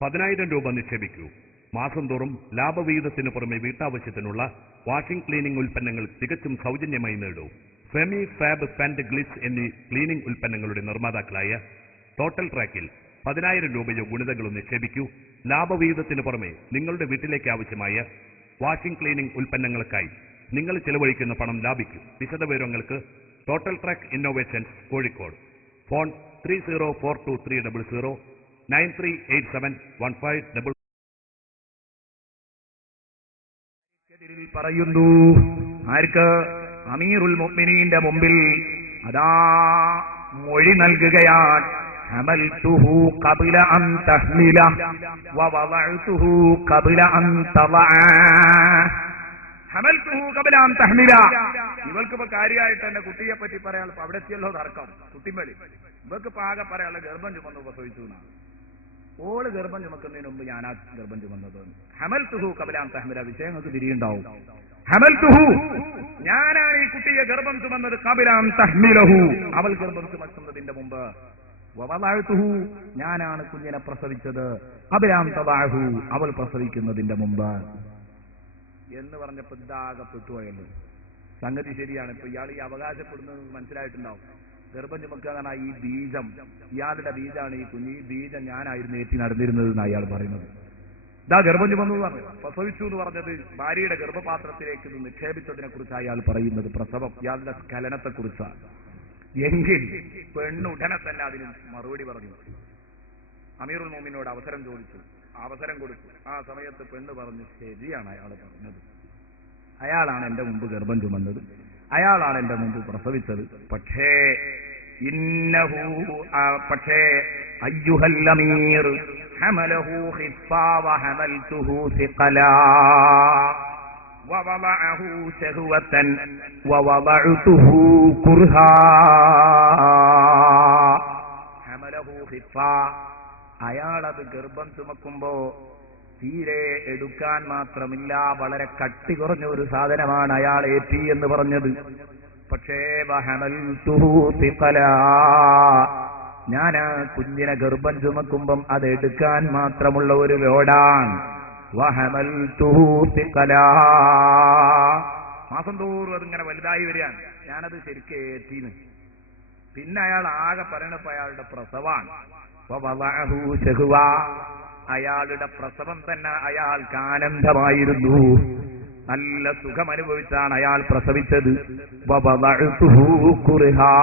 10,000 രൂപ നിക്ഷേപിക്കൂ. മാസം തോറും ലാഭവിഹിതത്തിനു പുറമെ വീട്ടാവശ്യത്തിനുള്ള വാഷിംഗ് ക്ലീനിംഗ് ഉൽപ്പന്നങ്ങൾ തികച്ചും സൗജന്യമായി നേടൂ. ഫെമി, ഫാബ്, പെൻഡ്, ഗ്ലിറ്റ്സ് എന്നീ ക്ലീനിംഗ് ഉൽപ്പന്നങ്ങളുടെ നിർമ്മാതാക്കളായ ടോട്ടൽ ട്രാക്കിൽ 10,000 രൂപയോ ഗുണിതകളോ നിക്ഷേപിക്കൂ. ലാഭവിഹിതത്തിനു പുറമെ നിങ്ങളുടെ വീട്ടിലേക്ക് ആവശ്യമായ വാഷിംഗ് ക്ലീനിംഗ് ഉൽപ്പന്നങ്ങൾക്കായി നിങ്ങൾ ചെലവഴിക്കുന്ന പണം ലാഭിക്കും. വിശദവിവരങ്ങൾക്ക് total track innovations, Kozhikode. Phone 304230 938715 പറയുന്നു. ആർക്ക്? അമീറുൽ മുഅ്മിനീന്റെ മുമ്പിൽ അതാ മൊഴി നൽകുകയാണ്. ഹമൽതുഹു ഖബ്ല അൻ തഹ്മില വവദഅതുഹു ഖബ്ല അൻ തദഅ. ഹമൽതുഹു ഖബ്ല അൻ തഹ്മില. ഇവൾക്കിപ്പോ കാര്യമായിട്ട് എന്റെ കുട്ടിയെ പറ്റി പറയാനുള്ള അവിടെ എത്തിയല്ലോ തർക്കം. കുട്ടിമേളി ഇവർക്ക് പാകെ പറയാനുള്ള ഗർഭം ചുമന്ന് പ്രസവിച്ചു എന്നാണ്. ഓള് ഗർഭം ചുമക്കുന്നതിന് മുമ്പ് ഞാനാ ഗർഭം ചുമന്നത്. ഹമൽതുഹു ഖബ്ല അൻ തഹ്മില. വിഷയങ്ങൾക്ക് തിരിയുണ്ടാവും. ഹമൽതുഹു, ഞാനാണ് ഈ കുട്ടിയെ ഗർഭം ചുമന്നത്. ഖബ്ല അൻ തഹ്മിലഹു, അവൾ ഗർഭം ചുമക്കുന്നതിന്റെ മുമ്പ്. വവദഅതുഹു, ഞാനാണ് കുഞ്ഞിനെ പ്രസവിച്ചത്. ഖബ്ല അൻ തദഅഹു, അവൾ പ്രസവിക്കുന്നതിന്റെ മുമ്പ് എന്ന് പറഞ്ഞപ്പോ ഇതാകെ പെട്ടുപോയല്ലോ. സംഗതി ശരിയാണ്. ഇപ്പൊ ഇയാൾ ഈ അവകാശപ്പെടുന്നത് മനസ്സിലായിട്ടുണ്ടാവും. ഗർഭം ചുമക്കുക എന്ന് പറഞ്ഞാൽ ഈ ബീജം, ഇയാളുടെ ബീജാണ് ഈ കുഞ്ഞ്. ഈ ബീജം ഞാനായിരുന്നു ഏറ്റി നടന്നിരുന്നത് എന്നാണ് അയാൾ പറയുന്നത്. ഇതാ ഗർഭം ചുമന്നു പറഞ്ഞു, പ്രസവിച്ചു എന്ന് പറഞ്ഞത് ഭാര്യയുടെ ഗർഭപാത്രത്തിലേക്ക് ഇത് നിക്ഷേപിച്ചതിനെ കുറിച്ചാണ് അയാൾ പറയുന്നത്. പ്രസവം, ഇയാളുടെ സ്ഖലനത്തെ കുറിച്ചാണ്. എങ്കിൽ പെണ്ണുടനെ തന്നെ അതിന് മറുപടി പറഞ്ഞു. അമീറുൽ മോമിനോട് അവസരം ചോദിച്ചു, അവസരം കൊടുത്തു. ആ സമയത്ത് പെണ്ണ് പറഞ്ഞു, ശരിയാണ് അയാൾ പറഞ്ഞത്. അയാളാണ് എന്റെ മുമ്പ് ഗർഭം ചുമന്നത്, അയാളാണ് എന്റെ മുമ്പ് പ്രസവിച്ചത്. പക്ഷേ അയ്യുഹൽ അമീർ ഹമലഹു ഖിഫാ വഹമൽതുഹു സിഖലാ വവദഅഹു ശഹവതൻ വവദഅതുഹു കുർഹാ. ഹമലഹു ഖിഫാ, അയാളത് ഗർഭം ചുമക്കുമ്പോ തീരെ എടുക്കാൻ മാത്രമില്ല, വളരെ കട്ടി കുറഞ്ഞ ഒരു സാധനമാണ് അയാൾ ഏറ്റി എന്ന് പറഞ്ഞത്. പക്ഷേ വഹമൽതുഹു സിഖലാ, ഞാൻ ആ കുഞ്ഞിനെ ഗർഭം ചുമക്കുമ്പം അത് എടുക്കാൻ മാത്രമുള്ള ഒരു ലോഡാണ്. വഹമൽതുഹു സിഖലാ, മാസം തോറും അതിങ്ങനെ വലുതായി വരികയാണ്. ഞാനത് ശരിക്കും ഏറ്റീന്ന്. പിന്നെ അയാൾ ആകെ പറയണപ്പോ അയാളുടെ പ്രസവാണ്. വവദഅഹു ശഹ്വാ, അയാളുടെ പ്രസവം തന്നെ അയാൾക്ക് ആനന്ദമായിരുന്നു. നല്ല സുഖമനുഭവിച്ചാണ് അയാൾ പ്രസവിച്ചത്. വവദഅതുഹു കുർഹാ,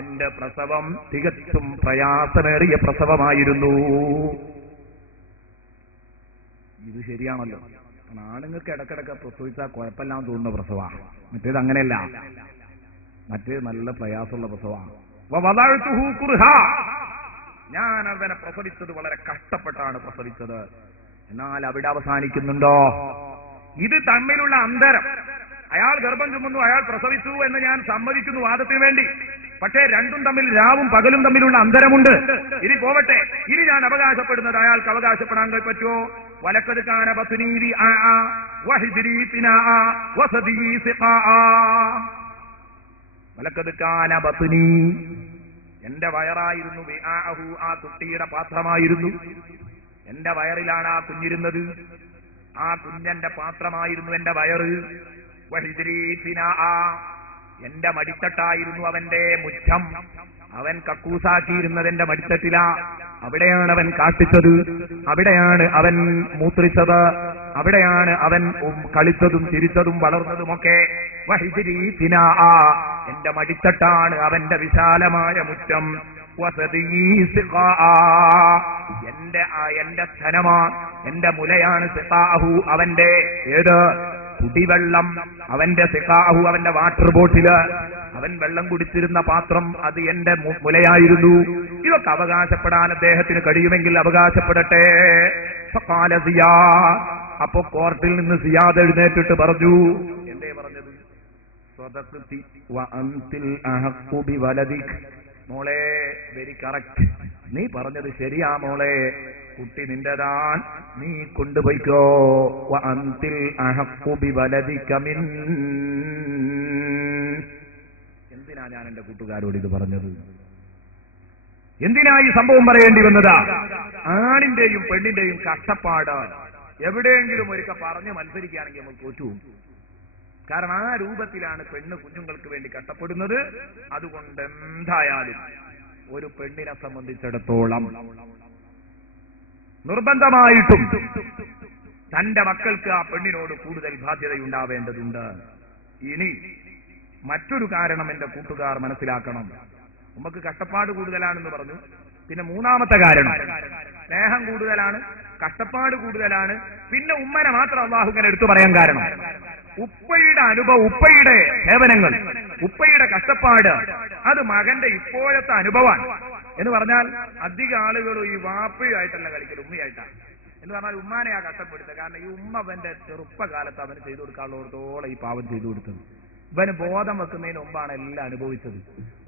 എന്റെ പ്രസവം തികച്ചും പ്രയാസമേറിയ പ്രസവമായിരുന്നു. ഇത് ശരിയാണല്ലോ. ആണുങ്ങൾക്ക് ഇടക്കിടക്ക് പ്രസവിച്ചാൽ കുഴപ്പമില്ലാന്ന് തോന്നുന്ന പ്രസവമാണ്. മറ്റേത് അങ്ങനെയല്ല, മറ്റേത് നല്ല പ്രയാസമുള്ള പ്രസവമാണ്. വവദഅതുഹു കുർഹാ, ഞാൻ അവനെ പ്രസവിച്ചത് വളരെ കഷ്ടപ്പെട്ടാണ് പ്രസവിച്ചത്. എന്നാൽ അവിടെ അവസാനിക്കുന്നുണ്ടോ? ഇത് തമ്മിലുള്ള അന്തരം. അയാൾ ഗർഭം ചുമന്നു, അയാൾ പ്രസവിച്ചു എന്ന് ഞാൻ സമ്മതിക്കുന്നു വാദത്തിന് വേണ്ടി. പക്ഷേ രണ്ടും തമ്മിൽ, രാവും പകലും തമ്മിലുള്ള അന്തരമുണ്ട്. ഇനി പോവട്ടെ, ഇനി ഞാൻ അവകാശപ്പെടുന്നത് അയാൾക്ക് അവകാശപ്പെടാൻ പറ്റുമോ? വലഖദ് കാന ബത്നീ റിആ വഹിജ്രീ ഫിനാ വസദീ സിഖാ. വലഖദ് കാന ബത്നീ, എന്റെ വയറായിരുന്നു. വിആഅഹു, ആ കുട്ടിയുടെ പാത്രമായിരുന്നു. എന്റെ വയറിലാണ് ആ കുഞ്ഞിരുന്നത്. ആ കുഞ്ഞന്റെ പാത്രമായിരുന്നു എന്റെ വയറ്. വഹിജ്രീ ഫിനാ, എന്റെ മടിത്തട്ടായിരുന്നു അവന്റെ മുറ്റം. അവൻ കക്കൂസാക്കിയിരുന്നത് എന്റെ മടിത്തട്ടിലാ. അവിടെയാണ് അവൻ കാട്ടിച്ചത്, അവിടെയാണ് അവൻ മൂത്രിച്ചത്, അവിടെയാണ് അവൻ കളിച്ചതും ചിരിച്ചതും വളർന്നതുമൊക്കെ. വഹിജ്രീ ഫിനാ, എന്റെ മടിത്തട്ടാണ് അവന്റെ വിശാലമായ മുറ്റം. വസദീ സിഖാ, എന്റെ ധനമാ, എന്റെ മുലയാണ്. സിഖാഹു, അവന്റെ ഏത് കുടിവെള്ളം, അവന്റെ സിഖാഹു, അവന്റെ വാട്ടർ ബോട്ടില്, അവൻ വെള്ളം കുടിച്ചിരുന്ന പാത്രം, അത് എന്റെ മുലയായിരുന്നു. ഇതൊക്കെ അവകാശപ്പെടാൻ അദ്ദേഹത്തിന് കഴിയുമെങ്കിൽ അവകാശപ്പെടട്ടെ. ഫഖാല സിയാദ്, അപ്പൊ കോർട്ടിൽ നിന്ന് സിയാദ് എഴുന്നേറ്റിട്ട് പറഞ്ഞു, എന്തേ പറഞ്ഞത്? സ്വദഖ്തി വഅൻതിൽ അഹഖു ബിവലദിക്, മോളെ വെരി കറക്റ്റ്, നീ പറഞ്ഞത് ശരിയാ മോളെ, കുട്ടി നിന്റെതാൻ, നീ കൊണ്ടുപോയിക്കോ. വഅൻതിൽ അഹഖു ബിവലദിക മിൻ. എന്തിനാ ഞാൻ എന്റെ കൂട്ടുകാരോട് ഇത് പറഞ്ഞത്? എന്തിനാ ഈ സംഭവം പറയേണ്ടി വന്നതാ? ആണിന്റെയും പെണ്ണിന്റെയും കഷ്ടപ്പാട് എവിടെയെങ്കിലും ഒരിക്കൽ പറഞ്ഞ് മത്സരിക്കുകയാണെങ്കിൽ നമ്മൾ തോറ്റു. കാരണം ആ രൂപത്തിലാണ് പെണ്ണ് കുഞ്ഞുങ്ങൾക്ക് വേണ്ടി കഷ്ടപ്പെടുന്നത്. അതുകൊണ്ട് എന്തായാലും ഒരു പെണ്ണിനെ സംബന്ധിച്ചിടത്തോളം നിർബന്ധമായിട്ടും തന്റെ മക്കൾക്ക് ആ പെണ്ണിനോട് കൂടുതൽ ബാധ്യതയുണ്ടാവേണ്ടതുണ്ട്. ഇനി മറ്റൊരു കാരണം എന്റെ കൂട്ടുകാർ മനസ്സിലാക്കണം. നമുക്ക് കഷ്ടപ്പാട് കൂടുതലാണെന്ന് പറഞ്ഞു. പിന്നെ മൂന്നാമത്തെ കാരണം സ്നേഹം കൂടുതലാണ്, കഷ്ടപ്പാട് കൂടുതലാണ്. പിന്നെ ഉമ്മനെ മാത്രം അള്ളാഹു ഇങ്ങനെ എടുത്തു പറയാൻ കാരണം ഉപ്പയുടെ അനുഭവം, ഉപ്പയുടെ സേവനങ്ങൾ, ഉപ്പയുടെ കഷ്ടപ്പാട് അത് മകന്റെ ഇപ്പോഴത്തെ അനുഭവമാണ്. എന്ന് പറഞ്ഞാൽ അധിക ആളുകളും ഈ വാപ്പയുമായിട്ടല്ല കളിക്കൽ, ഉമ്മയായിട്ടാണ്. എന്ന് പറഞ്ഞാൽ ഉമ്മാനെയാ കഷ്ടപ്പെടുത്തുക. കാരണം ഈ ഉമ്മ അവന്റെ ചെറുപ്പകാലത്ത് അവന് ചെയ്തു കൊടുക്കാനുള്ളതോളം ഈ പാവം ചെയ്തു കൊടുത്തത്. ഇവന് ബോധം വെക്കുന്നതിന് മുമ്പാണ് എല്ലാം അനുഭവിച്ചത്.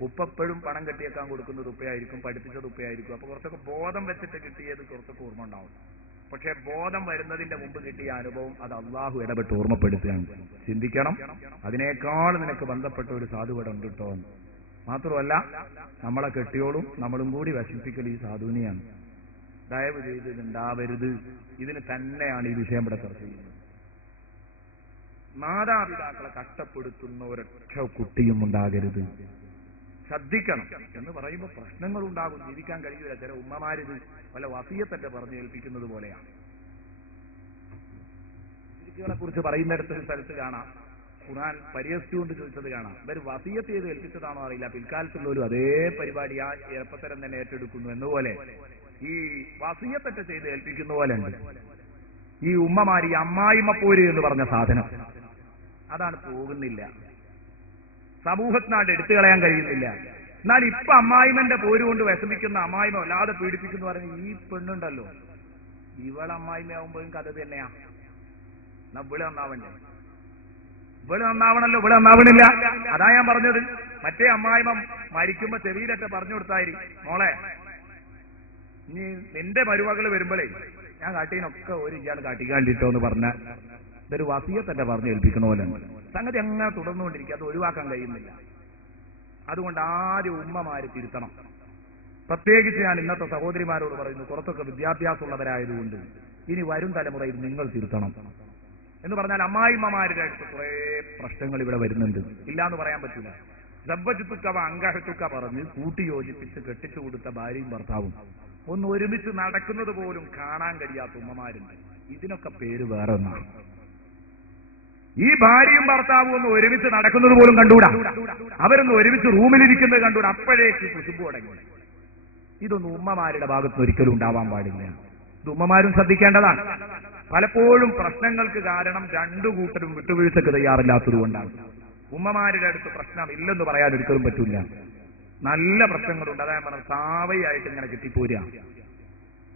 ഉപ്പപ്പോഴും പണം കെട്ടിയേക്കാൻ കൊടുക്കുന്നത് ഉപ്പയായിരിക്കും, പഠിപ്പിച്ചത് ഉപ്പയായിരിക്കും. അപ്പൊ കുറച്ചൊക്കെ ബോധം വെച്ചിട്ട് കിട്ടിയത് കുറച്ചൊക്കെ ഓർമ്മ ഉണ്ടാവും. പക്ഷെ ബോധം വരുന്നതിന്റെ മുമ്പ് കിട്ടിയ അനുഭവം അത് അള്ളാഹു ഇടപെട്ട് ഓർമ്മപ്പെടുത്തുകയാണ്. ചിന്തിക്കണം, അതിനേക്കാൾ നിനക്ക് ബന്ധപ്പെട്ട ഒരു സാധുവിടെ ഉണ്ട് കേട്ടോ. മാത്രമല്ല നമ്മളെ കെട്ടിയോളും നമ്മളും കൂടി വശിപ്പിക്കൽ ഈ സാധുവിനെയാണ്. ദയവ് ചെയ്ത് ഇതുണ്ടാവരുത്. ഇതിന് തന്നെയാണ് ഈ വിഷയം ഇവിടെ ചർച്ച ചെയ്യുന്നത്. മാതാപിതാക്കളെ കഷ്ടപ്പെടുത്തുന്ന ഒരൊറ്റ കുട്ടിയും ഉണ്ടാകരുത്. ശ്രദ്ധിക്കണം. എന്ന് പറയുമ്പോൾ പ്രശ്നങ്ങൾ ഉണ്ടാകും, ജീവിക്കാൻ കഴിയില്ല. ചില ഉമ്മമാരിത് വല്ല വസിയത്തന്നെ പറഞ്ഞ് ഏൽപ്പിക്കുന്നത് പോലെയാണ്. കുട്ടികളെ കുറിച്ച് പറയുന്നിടത്ത് ഒരു സ്ഥലത്ത് കാണാം, ഖുർആൻ പരിഹസിച്ചുകൊണ്ട് ചോദിച്ചത് കാണാം. ഇവർ വസിയത്ത് ചെയ്ത് ഏൽപ്പിച്ചതാണോ അറിയില്ല. പിൽക്കാലത്തുള്ളവരും അതേ പരിപാടി ആ എളുപ്പത്തരം തന്നെ ഏറ്റെടുക്കുന്നു. എന്നുപോലെ ഈ വസിയത്തൊക്കെ ചെയ്ത് ഏൽപ്പിക്കുന്ന പോലെ ഉണ്ട് ഈ ഉമ്മമാരി അമ്മായിമ്മ പോര് എന്ന് പറഞ്ഞ സാധനം. അതാണ് പോകുന്നില്ല, സമൂഹത്തിനാണ്ട് എടുത്തു കളയാൻ കഴിയുന്നില്ല. എന്നാൽ ഇപ്പൊ അമ്മായിമ്മന്റെ പോര് കൊണ്ട് വിഷമിക്കുന്ന അമ്മായിമ്മ വല്ലാതെ പീഡിപ്പിക്കുന്നു പറഞ്ഞ് ഈ പെണ്ണുണ്ടല്ലോ, ഇവളമ്മായിമ്മയാവുമ്പോഴും കഥ തന്നെയാ. ഇവിടെ നന്നാവണ്ടേ? ഇവിടെ നന്നാവണല്ലോ, ഇവിടെ നന്നാവണില്ല. അതാ ഞാൻ പറഞ്ഞത്. മറ്റേ അമ്മായിമ്മ മരിക്കുമ്പോ ചെവിയിലൊക്കെ പറഞ്ഞു കൊടുത്തായി, മോളെ ഇനി നിന്റെ മരുമകള് വരുമ്പോഴേ ഞാൻ കാട്ടീനൊക്കെ ഒരു ഇയാൾ കാട്ടിക്കാണ്ടിട്ടോ എന്ന് പറഞ്ഞ ഇതൊരു വസിയത്തന്നെ പറഞ്ഞു ഏൽപ്പിക്കണ പോലെ സംഗതി അങ്ങനെ തുടർന്നുകൊണ്ടിരിക്കുക. അത് ഒഴിവാക്കാൻ കഴിയുന്നില്ല. അതുകൊണ്ട് ആരും ഉമ്മമാര് തിരുത്തണം. പ്രത്യേകിച്ച് ഞാൻ ഇന്നത്തെ സഹോദരിമാരോട് പറയുന്നു, കുറച്ചൊക്കെ വിദ്യാഭ്യാസമുള്ളവരായതുകൊണ്ട് ഇനി വരും തലമുറയിൽ നിങ്ങൾ തിരുത്തണം. എന്ന് പറഞ്ഞാൽ അമ്മായിമ്മമാരുടെ അടുത്ത് കുറെ പ്രശ്നങ്ങൾ ഇവിടെ വരുന്നുണ്ട്, ഇല്ലാന്ന് പറയാൻ പറ്റില്ല. ദബ്ബജുത്തുക്കവ അങ്കഹത്തുക്ക പറഞ്ഞ് കൂട്ടി യോജിപ്പിച്ച് കെട്ടിച്ചു കൊടുത്ത ഭാര്യയും ഭർത്താവും ഒന്ന് ഒരുമിച്ച് നടക്കുന്നത് പോലും കാണാൻ കഴിയാത്ത ഉമ്മമാരുണ്ട്. ഇതിനൊക്കെ പേര് വേറെ ഒന്നാണ്. ഈ ഭാര്യയും ഭർത്താവും ഒന്ന് ഒരുമിച്ച് നടക്കുന്നത് പോലും കണ്ടൂടാ, അവരൊന്ന് ഒരുമിച്ച് റൂമിലിരിക്കുന്നത് കണ്ടൂടാ. അപ്പോഴേക്ക് കുശുമ്പ് തുടങ്ങി. ഇതൊന്നും ഉമ്മമാരുടെ ഭാഗത്ത് ഒരിക്കലും ഉണ്ടാവാൻ പാടില്ല. ഇത് ഉമ്മമാരും ശ്രദ്ധിക്കേണ്ടതാണ്. പലപ്പോഴും പ്രശ്നങ്ങൾക്ക് കാരണം രണ്ടു കൂട്ടരും വിട്ടുവീഴ്ചക്ക് തയ്യാറില്ലാത്തത് കൊണ്ടാണ്. ഉമ്മമാരുടെ അടുത്ത് പ്രശ്നം ഇല്ലെന്ന് പറയാൻ ഒരിക്കലും പറ്റില്ല. നല്ല പ്രശ്നങ്ങളുണ്ട്. അതായത് പറഞ്ഞ സാവയായിട്ട് ഇങ്ങനെ കിട്ടിപ്പോരുക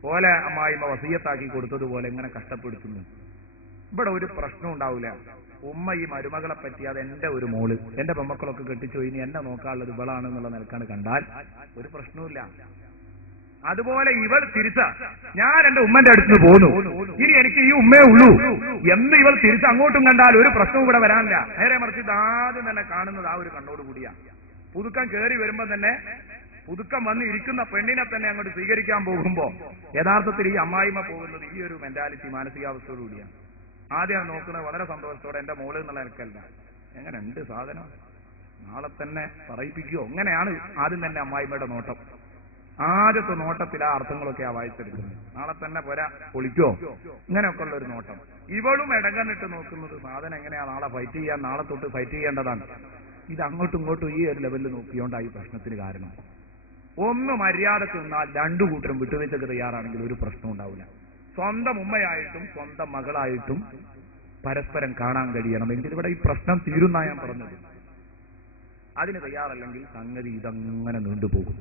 പോലെ അമ്മായിമ്മ വസിയത്താക്കി കൊടുത്തതുപോലെ ഇങ്ങനെ കഷ്ടപ്പെടുത്തുന്നു. ഇവിടെ ഒരു പ്രശ്നം ഉണ്ടാവില്ല. ഉമ്മ ഈ മരുമകളെ പറ്റി അത് എന്റെ ഒരു മോള്, എന്റെ പെമ്മക്കളൊക്കെ കെട്ടിച്ചു ഇനി എന്നെ നോക്കാനുള്ളത് ഇവളാണെന്നുള്ള നിലക്കാണ് കണ്ടാൽ ഒരു പ്രശ്നവുമില്ല. അതുപോലെ ഇവൾ തിരിച്ച ഞാൻ എന്റെ ഉമ്മന്റെ അടുത്ത് പോന്നു, ഇനി എനിക്ക് ഈ ഉമ്മേ ഉള്ളൂ എന്ന് ഇവൾ തിരിച്ച് അങ്ങോട്ടും കണ്ടാൽ ഒരു പ്രശ്നവും ഇവിടെ വരാനില്ല. നേരെ മറിച്ച് ഇതാദ്യം തന്നെ കാണുന്നത് ആ ഒരു കണ്ണോടുകൂടിയാ. പുതുക്കം കയറി വരുമ്പോ തന്നെ പുതുക്കം വന്ന് ഇരിക്കുന്ന പെണ്ണിനെ തന്നെ അങ്ങോട്ട് സ്വീകരിക്കാൻ പോകുമ്പോ യഥാർത്ഥത്തിൽ ഈ അമ്മായിമ്മ പോകുന്നത് ഈ ഒരു മെന്റാലിറ്റി, മാനസികാവസ്ഥയോടുകൂടിയാണ്. ആദ്യം നോക്കുന്നത് വളരെ സന്തോഷത്തോടെ എന്റെ മോള് എന്നുള്ള നിലക്കല്ല, എങ്ങനെ ഉണ്ട് സാധനം, നാളെ തന്നെ പറയിപ്പിക്കുകയോ, അങ്ങനെയാണ് ആദ്യം തന്നെ അമ്മായിമ്മയുടെ നോട്ടം. ആദ്യത്തെ നോട്ടത്തിൽ ആ അർത്ഥങ്ങളൊക്കെ ആ വായിച്ചെടുക്കുന്നത്. നാളെ തന്നെ പോരാ പൊളിക്കോ, ഇങ്ങനെയൊക്കെ ഉള്ള ഒരു നോട്ടം. ഇവളും ഇടകന്നിട്ട് നോക്കുന്നത് സാധനം എങ്ങനെയാ നാളെ ഫൈറ്റ് ചെയ്യാൻ, നാളെ തൊട്ട് ഫൈറ്റ് ചെയ്യേണ്ടതാണ്. ഇത് അങ്ങോട്ടും ഇങ്ങോട്ടും ഈ ഒരു ലെവലിൽ നോക്കിയോണ്ടായി പ്രശ്നത്തിന് കാരണം. ഒന്ന് മര്യാദക്ക് നിന്നാൽ രണ്ടു കൂട്ടരും വിട്ടുവീഴ്ചക്ക് തയ്യാറാണെങ്കിൽ ഒരു പ്രശ്നം ഉണ്ടാവില്ല. സ്വന്തം ഉമ്മയായിട്ടും സ്വന്തം മകളായിട്ടും പരസ്പരം കാണാൻ കഴിയണമെങ്കിൽ ഇവിടെ ഈ പ്രശ്നം തീരുന്ന ഞാൻ പറഞ്ഞത്. അതിന് തയ്യാറല്ലെങ്കിൽ സംഗതി ഇതങ്ങനെ നീണ്ടുപോകും.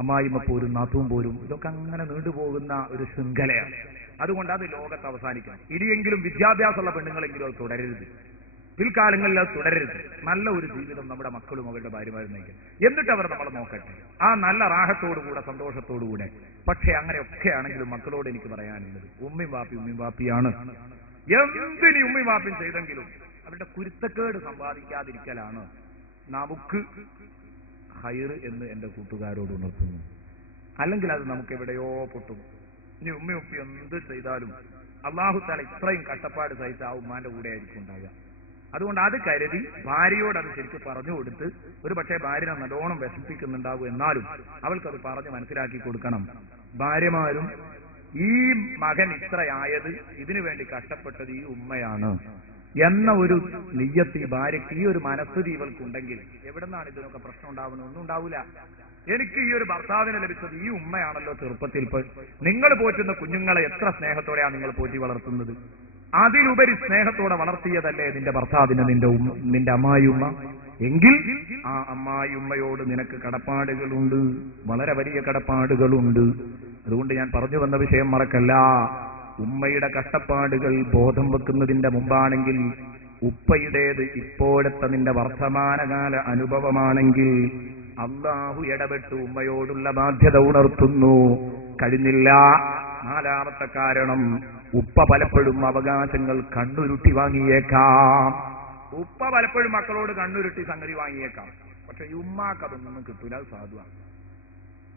അമ്മായിമ്മ പോരും നാത്തൂൻ പോരും ഇതൊക്കെ അങ്ങനെ നീണ്ടുപോകുന്ന ഒരു ശൃംഖലയാണ്. അതുകൊണ്ട് അത് ലോകത്ത് അവസാനിക്കണം. ഇനിയെങ്കിലും വിദ്യാഭ്യാസമുള്ള പെണ്ണുങ്ങളെങ്കിലും അത് തുടരരുത്, പിൽക്കാലങ്ങളിൽ അത് തുടരരുത്. നല്ല ഒരു ജീവിതം നമ്മുടെ മക്കളും അവരുടെ ഭാര്യമാരും നയിക്കും. എന്നിട്ട് അവർ നമ്മളെ നോക്കട്ടെ, ആ നല്ല റാഹത്തോടുകൂടെ സന്തോഷത്തോടുകൂടെ. പക്ഷെ അങ്ങനെയൊക്കെ ആണെങ്കിലും മക്കളോട് എനിക്ക് പറയാനുള്ളത് ഉമ്മയും വാപ്പിയാണ്. എന്തിനി ഉമ്മയും വാപ്പിയും ചെയ്തെങ്കിലും അവരുടെ കുരുത്തക്കേട് സമ്പാദിക്കാതിരിക്കലാണ് നമുക്ക് ഹൈർ എന്ന് എന്റെ കൂട്ടുകാരോട് ഉണർത്തുന്നു. അല്ലെങ്കിൽ അത് നമുക്ക് എവിടെയോ പൊട്ടും. ഇനി ഉമ്മയുപ്പി എന്ത് ചെയ്താലും അള്ളാഹു തആല ഇത്രയും കഷ്ടപ്പാട് സഹിച്ച ആ ഉമ്മാന്റെ കൂടെ ആയിരിക്കും ഉണ്ടാകുക. അതുകൊണ്ട് അത് കരുതി ഭാര്യയോട് അത് ശരിക്കും പറഞ്ഞു കൊടുത്ത്, ഒരു പക്ഷേ ഭാര്യനെ നല്ലോണം വിഷമിപ്പിക്കുന്നുണ്ടാകും, എന്നാലും അവൾക്കത് പറഞ്ഞ് മനസ്സിലാക്കി കൊടുക്കണം. ഭാര്യമാരും ഈ മകൻ ഇത്രയായത് ഇതിനു വേണ്ടി കഷ്ടപ്പെട്ടത് ഈ ഉമ്മയാണ് എന്ന ഒരു നിയ്യത്ത് ഈ ഭാര്യയ്ക്ക്, ഈ ഒരു മനസ്ഥിതി ഇവൾക്കുണ്ടെങ്കിൽ എവിടെ നിന്നാണ് ഇതിനൊക്കെ പ്രശ്നം ഉണ്ടാവുന്നത്? ഒന്നും ഉണ്ടാവില്ല. എനിക്ക് ഈ ഒരു ഭർത്താവിനെ ലഭിച്ചത് ഈ ഉമ്മയാണല്ലോ. ചെറുപ്പത്തിൽ നിങ്ങൾ പോറ്റുന്ന കുഞ്ഞുങ്ങളെ എത്ര സ്നേഹത്തോടെയാണ് നിങ്ങൾ പോറ്റി വളർത്തുന്നത്? അതിലുപരി സ്നേഹത്തോടെ വളർത്തിയതല്ലേ നിന്റെ ഭർത്താവിനെ നിന്റെ അമ്മായിയുമ്മ? എങ്കിൽ ആ അമ്മായിയുമ്മയോട് നിനക്ക് കടപ്പാടുകളുണ്ട്, വളരെ വലിയ കടപ്പാടുകളുണ്ട്. അതുകൊണ്ട് ഞാൻ പറഞ്ഞു വന്ന വിഷയം മറക്കല്ല. ഉമ്മയുടെ കഷ്ടപ്പാടുകൾ ബോധം വെക്കുന്നതിന്റെ മുമ്പാണെങ്കിൽ, ഉപ്പയുടേത് ഇപ്പോഴത്തെ നിന്റെ വർത്തമാനകാല അനുഭവമാണെങ്കിൽ, അള്ളാഹു ഇടപെട്ട് ഉമ്മയോടുള്ള ബാധ്യത ഉണർത്തുന്നു. കഴിഞ്ഞില്ല. നാലാമത്തെ കാരണം, ഉപ്പ പലപ്പോഴും അവകാശങ്ങൾ കണ്ണുരുട്ടി വാങ്ങിയേക്കാം. ഉപ്പ പലപ്പോഴും മക്കളോട് കണ്ണുരുട്ടി സംഗതി വാങ്ങിയേക്കാം. പക്ഷെ ഈ ഉമ്മാക്ക് അതൊന്നും കിട്ടൂല. അത് സാധുവാണ്.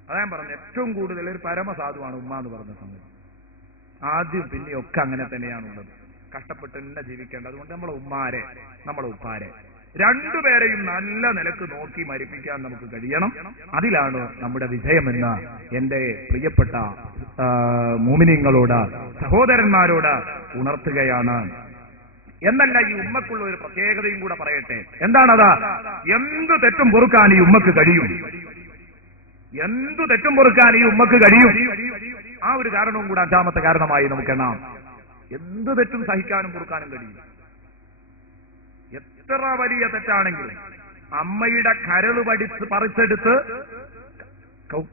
അതാ ഞാൻ പറഞ്ഞു, ഏറ്റവും കൂടുതൽ ഒരു പരമസാധുവാണ് ഉമ്മ എന്ന് പറഞ്ഞ സംഗതി. ആദ്യം പിന്നെയൊക്കെ അങ്ങനെ തന്നെയാണുള്ളത്. കഷ്ടപ്പെട്ട് തന്നെ ജീവിക്കേണ്ടത്. അതുകൊണ്ട് നമ്മളെ ഉമ്മാരെ നമ്മളെ ഉപ്പാരെ രണ്ടുപേരെയും നല്ല നിലക്ക് നോക്കി മരിപ്പിക്കാൻ നമുക്ക് കഴിയണം. അതിലാണ് നമ്മുടെ വിജയമെന്ന് എന്റെ പ്രിയപ്പെട്ട മുഅ്മിനീങ്ങളോട്, സഹോദരന്മാരോട് ഉണർത്തുകയാണ്. എന്നല്ല, ഈ ഉമ്മക്കുള്ള ഒരു പ്രത്യേകതയും കൂടെ പറയട്ടെ. എന്താണത്? എന്ത് തെറ്റും പൊറുക്കാൻ ഈ ഉമ്മക്ക് കഴിയും. എന്തു തെറ്റും പൊറുക്കാൻ ഈ ഉമ്മക്ക് കഴിയും. ആ ഒരു കാരണവും കൂടെ അഞ്ചാമത്തെ കാരണമായി നമുക്കെണ്ണാം. എന്ത് തെറ്റും സഹിക്കാനും പൊറുക്കാനും കഴിയും. എത്ര വലിയ തെറ്റാണെങ്കിലും അമ്മയുടെ കരള് പറിച്ചെടുത്ത്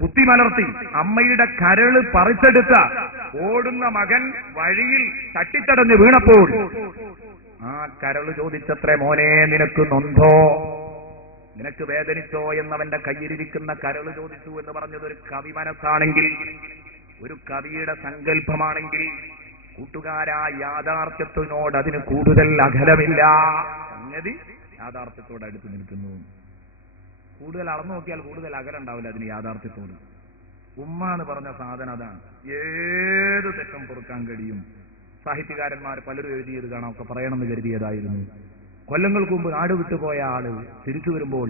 കുത്തിമലർത്തി അമ്മയുടെ കരള് പറിച്ചെടുത്ത ഓടുന്ന മകൻ വഴിയിൽ തട്ടിത്തടഞ്ഞ് വീണപ്പോൾ ആ കരള് ചോദിച്ചത്രേ, മോനെ നിനക്ക് നൊന്തോ, നിനക്ക് വേദനിച്ചോ എന്നവന്റെ കയ്യിലിരിക്കുന്ന കരള് ചോദിച്ചു എന്ന് പറഞ്ഞത് ഒരു കവി മനസ്സാണെങ്കിൽ, ഒരു കവിയുടെ സങ്കല്പമാണെങ്കിൽ, കൂട്ടുകാരാ, യാഥാർത്ഥ്യത്തിനോട് അതിന് കൂടുതൽ അകലമില്ല. സംഗതി യാഥാർത്ഥ്യത്തോട് അടുത്ത് നിൽക്കുന്നു. കൂടുതൽ അളന്നു നോക്കിയാൽ കൂടുതൽ അകലുണ്ടാവില്ല അതിന് യാഥാർത്ഥ്യത്തോട്. ഉമ്മ എന്ന് പറഞ്ഞ സാധനം അതാണ്. ഏത് തെറ്റും പൊറുക്കാൻ കഴിയും. സാഹിത്യകാരന്മാർ പലരും എഴുതിയത് കാണാം. ഒക്കെ പറയണമെന്ന് കരുതിയതായിരുന്നു. കൊല്ലങ്ങൾക്ക് മുമ്പ് നാട് വിട്ടുപോയ ആള് തിരിച്ചു വരുമ്പോൾ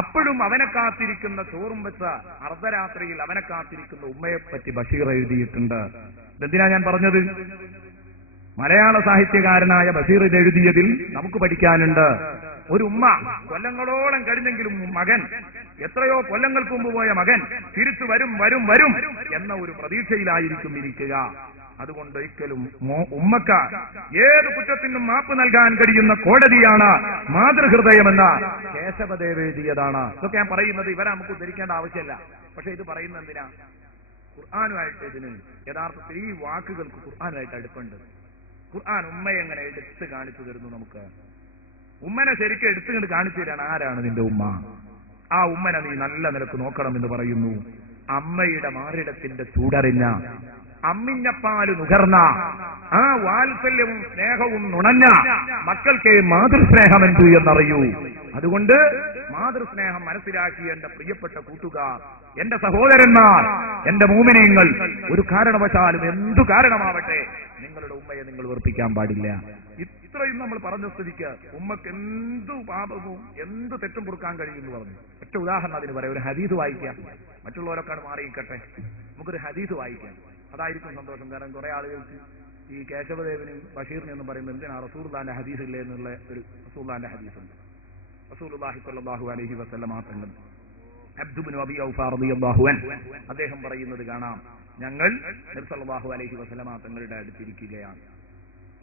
അപ്പോഴും അവനെ കാത്തിരിക്കുന്ന, ചോറും വെച്ച അർദ്ധരാത്രിയിൽ അവനെ കാത്തിരിക്കുന്ന ഉമ്മയെപ്പറ്റി ബഷീർ എഴുതിയിട്ടുണ്ട്. എന്തിനാ ഞാൻ പറഞ്ഞത്? മലയാള സാഹിത്യകാരനായ ബഷീർ ഇത് എഴുതിയതിൽ നമുക്ക് പഠിക്കാനുണ്ട്. ഒരു ഉമ്മ കൊല്ലങ്ങളോളം കഴിഞ്ഞെങ്കിലും മകൻ, എത്രയോ കൊല്ലങ്ങൾക്ക് മുമ്പ് പോയ മകൻ തിരിച്ചു വരും വരും വരും എന്ന ഒരു പ്രതീക്ഷയിലായിരിക്കും ഇരിക്കുക. അതുകൊണ്ട് ഒരിക്കലും ഉമ്മക്ക ഏത് കുറ്റത്തിനും മാപ്പ് നൽകാൻ കഴിയുന്ന കോടതിയാണ് മാതൃഹൃദയമെന്ന കേശവദേവ് എഴുതിയതാണ്. ഇതൊക്കെ ഞാൻ പറയുന്നത് ഇവരെ നമുക്ക് ഉദ്ധരിക്കേണ്ട ആവശ്യമില്ല. പക്ഷെ ഇത് പറയുന്നത് എന്തിനാ? ഖുർആനുമായിട്ട് ഇതിന് യഥാർത്ഥത്തിൽ ഈ വാക്കുകൾക്ക് ഖുർആനുമായിട്ട് അടുപ്പുണ്ട്. ഖുർആൻ ഉമ്മയെ എങ്ങനെ എടുത്ത് കാണിച്ചു തരുന്നു നമുക്ക്. ഉമ്മനെ ശരിക്കും എടുത്തുകൊണ്ട് കാണിച്ചു തരാണ്. ആരാണ് നിന്റെ ഉമ്മ? ആ ഉമ്മനെ നീ നല്ല നിലക്ക് നോക്കണം എന്ന് പറയുന്നു. അമ്മയുടെ മാറിടത്തിന്റെ ചൂടറിഞ്ഞ, അമ്മിഞ്ഞപ്പാല് നുകർന്ന, ആ വാത്സല്യവും സ്നേഹവും നുണഞ്ഞ മക്കൾക്ക് മാതൃസ്നേഹമെന്ത് എന്നറിയൂ. അതുകൊണ്ട് മാതൃസ്നേഹം മനസ്സിലാക്കി എന്റെ പ്രിയപ്പെട്ട കൂട്ടുകാർ, എന്റെ സഹോദരന്മാർ, എന്റെ മുഅ്മിനീങ്ങൾ, ഒരു കാരണവശാലും എന്തു കാരണമാവട്ടെ നിങ്ങളുടെ ഉമ്മയെ നിങ്ങൾ വെറുപ്പിക്കാൻ പാടില്ല. ഇത്രയും നമ്മൾ പറഞ്ഞ സ്ഥിതിക്ക് ഉമ്മക്ക് എന്തു പാപവും എന്ത് തെറ്റും പൊറുക്കാൻ കഴിയുമെന്ന് പറഞ്ഞു. ഒറ്റ ഉദാഹരണം അതിന് പറയാം. ഒരു ഹദീസ് വായിക്കാം. മറ്റുള്ളവരൊക്കെ മാറിയിക്കട്ടെ, നമുക്കൊരു ഹദീസ് വായിക്കാം. അതായിരിക്കും സന്തോഷം. കാരണം കുറെ ആളുകൾക്ക് ഈ കേശവദേവനും ബഷീറിനും ഒന്നും പറയുമ്പോൾ എന്തിനാ റസൂലുള്ളാഹിന്റെ ഹദീസ് ഇല്ലേ എന്നുള്ള ഒരു റസൂലുള്ളാഹിന്റെ ഹദീസുണ്ട്. റസൂലുള്ളാഹി സ്വല്ലല്ലാഹു അലൈഹി വസല്ലം തങ്ങൾ അബ്ദു ഇബ്നു അബീ ഔഫാ റളിയല്ലാഹു അൻഹു അദ്ദേഹം പറയുന്നത് കാണാം. ഞങ്ങൾ നബി സല്ലല്ലാഹു അലൈഹി വസല്ലം തങ്ങളുടെ അടുത്തിരിക്കുകയാണ്.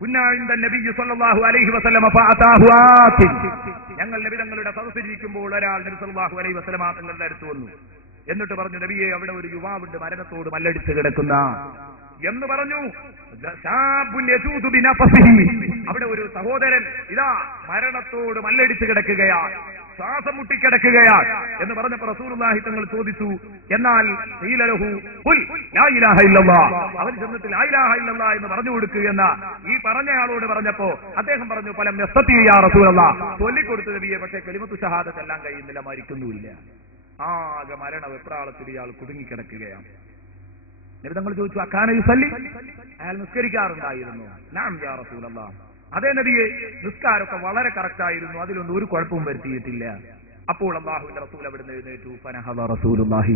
കുന്നാഇൻദ നബി സല്ലല്ലാഹു അലൈഹി വസല്ലം ഫഅതാഹു ആതിൻ. ഞങ്ങൾ നബി തങ്ങളുടെ സദസ്സിലിരിക്കുമ്പോൾ ഒരാൾ നബി സല്ലല്ലാഹു അലൈഹി വസല്ലം തങ്ങളുടെ അടുത്ത് വന്നു. എന്നിട്ട് പറഞ്ഞു, നബിയെ, അവിടെ ഒരു യുവാവുണ്ട് മരണത്തോട് മല്ലടിച്ച് കിടക്കുന്ന എന്ന് പറഞ്ഞു. അവിടെ ഒരു സഹോദരൻ ഇതാ മരണത്തോട് മല്ലടിച്ച് കിടക്കുകയാണ്, ശ്വാസം മുട്ടിക്കിടക്കുകയാണ് എന്ന് പറഞ്ഞപ്പോൾ റസൂലുള്ളാഹി തങ്ങൾ ചോദിച്ചു, എന്നാൽ അവൻ ചെന്നിട്ട് ലാ ഇലാഹ ഇല്ലല്ലാഹ് എന്ന് പറഞ്ഞു കൊടുക്കുക എന്ന ഈ പറഞ്ഞയാളോട് പറഞ്ഞപ്പോ അദ്ദേഹം പറഞ്ഞു, ഫലം യസ്തതി യാ റസൂലല്ലാഹ്, ചൊല്ലിക്കൊടുത്തു നബിയെ, പക്ഷേ കലിമത്തു ഷഹാദത്ത് എല്ലാം കഴിയുന്നില്ല, മരിക്കുന്നുമില്ല. ആകെ മരണ വെപ്രാളത്തിൽ ഇയാൾ കുടുങ്ങിക്കിടക്കുകയാണ്. നബിതങ്ങൾ ചോദിച്ചു, അക്കാന യുസല്ലി, അയാൾ നിസ്കരിക്കാറുണ്ടായിരുന്നു? നഅം യാ റസൂലല്ലാഹ്, അതേ നബിയെ, നിസ്കാരമൊക്കെ വളരെ കറക്റ്റ് ആയിരുന്നു, അതിലൊന്നും ഒരു കുഴപ്പവും വരുത്തിയിട്ടില്ല. അപ്പോൾ അല്ലാഹുവിന്റെ റസൂൽ അവിടുന്ന് എഴുന്നേറ്റു. ഫനഹദ റസൂലുള്ളാഹി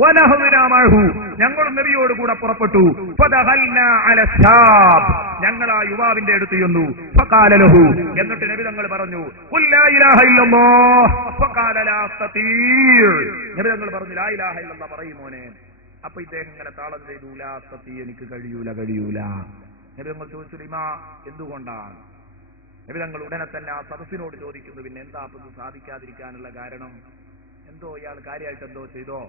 വനഹദനാ മഅഹു, ഞങ്ങൾ നബിയോട് കൂടെ പുറപ്പെട്ടു. ഫദഖൽനാ അല ശാബ്, ഞങ്ങൾ ആ യുവാവിന്റെ അടുത്ത് ചെന്നു. ഫഖാല ലഹു, എന്നിട്ട് നബി തങ്ങൾ പറഞ്ഞു, ഖുൽ ലാ ഇലാഹ ഇല്ലല്ലാഹ്. ഫഖാല ലാ അസ്തതീ, നബി തങ്ങൾ പറഞ്ഞു, ലാ ഇലാഹ ഇല്ലല്ലാഹ് പറയും മോനെ. അപ്പൊ ഇദ്ദേഹം ഇങ്ങനെ താളം ചെയ്തു, ലാ അസ്തതീ, എനിക്ക് കഴിയൂല. നബി തങ്ങൾ ചോദിച്ചു, ലിമാ, എന്തുകൊണ്ടാണ്? നബി തങ്ങൾ ഉടനെ തന്നെ ആ സദസ്സിനോട് ചോദിക്കുന്നു, പിന്നെ എന്താ ഇത് സാധിക്കാതിരിക്കാനുള്ള കാരണം? എന്തോ ഇയാൾ കാര്യമായിട്ട് എന്തോ ചെയ്തോ?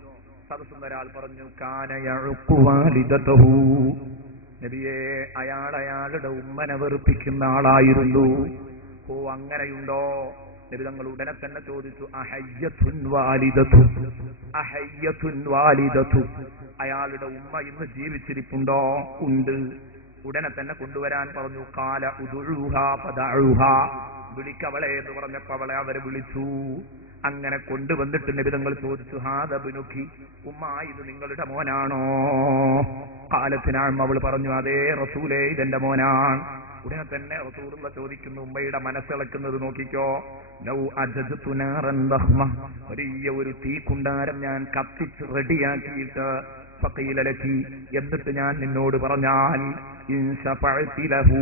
സദസ്സിൽ ഒരാൾ പറഞ്ഞു, കാന യഉഖു വാലിദതഹു, നബിയെ, അയാളുടെ ഉമ്മനെ വെറുപ്പിക്കുന്ന ആളായിരുന്നു. ഓ, അങ്ങനെയുണ്ടോ? നബി തങ്ങൾ ഉടനെ തന്നെ ചോദിച്ചു, അഹയ്യത്തുൻ വാലിദതു, അയാളുടെ ഉമ്മ ഇന്ന് ജീവിച്ചിരിപ്പുണ്ടോ? ഉണ്ട്. ഉടനെ തന്നെ കൊണ്ടുവരാൻ പറഞ്ഞു. കാല ഉദുഉഹാ ഫദഉഹാ, വിളിക്കവളെ എന്ന് പറഞ്ഞപ്പോ അവളെ അവരെ വിളിച്ചു. അങ്ങനെ കൊണ്ടുവന്നിട്ട് നബി തങ്ങൾ ചോദിച്ചു, ഹാദ ബിനുക്കി, ഉമ്മ, ഇത് നിങ്ങളുടെ മോനാണോ? കാലത്തിനാണ് അവൾ പറഞ്ഞു, അതേ റസൂലേ, ഇതെന്റെ മോനാണ്. ഉടനെ തന്നെ റസൂലുള്ള ചോദിക്കുന്നു, ഉമ്മയുടെ മനസ്സിളക്കുന്നത് നോക്കിക്കോ. ലൗ അജദ്തു നാറൻ ദഹ്മ, വലിയ ഒരു തീക്കുണ്ടാരം ഞാൻ കത്തിച്ച് റെഡിയാക്കിയിട്ട്, ഫഖീലലകി, എന്നിട്ട് ഞാൻ നിന്നോട് പറഞ്ഞാൽ, ഇൻശഫഅതിലഹു,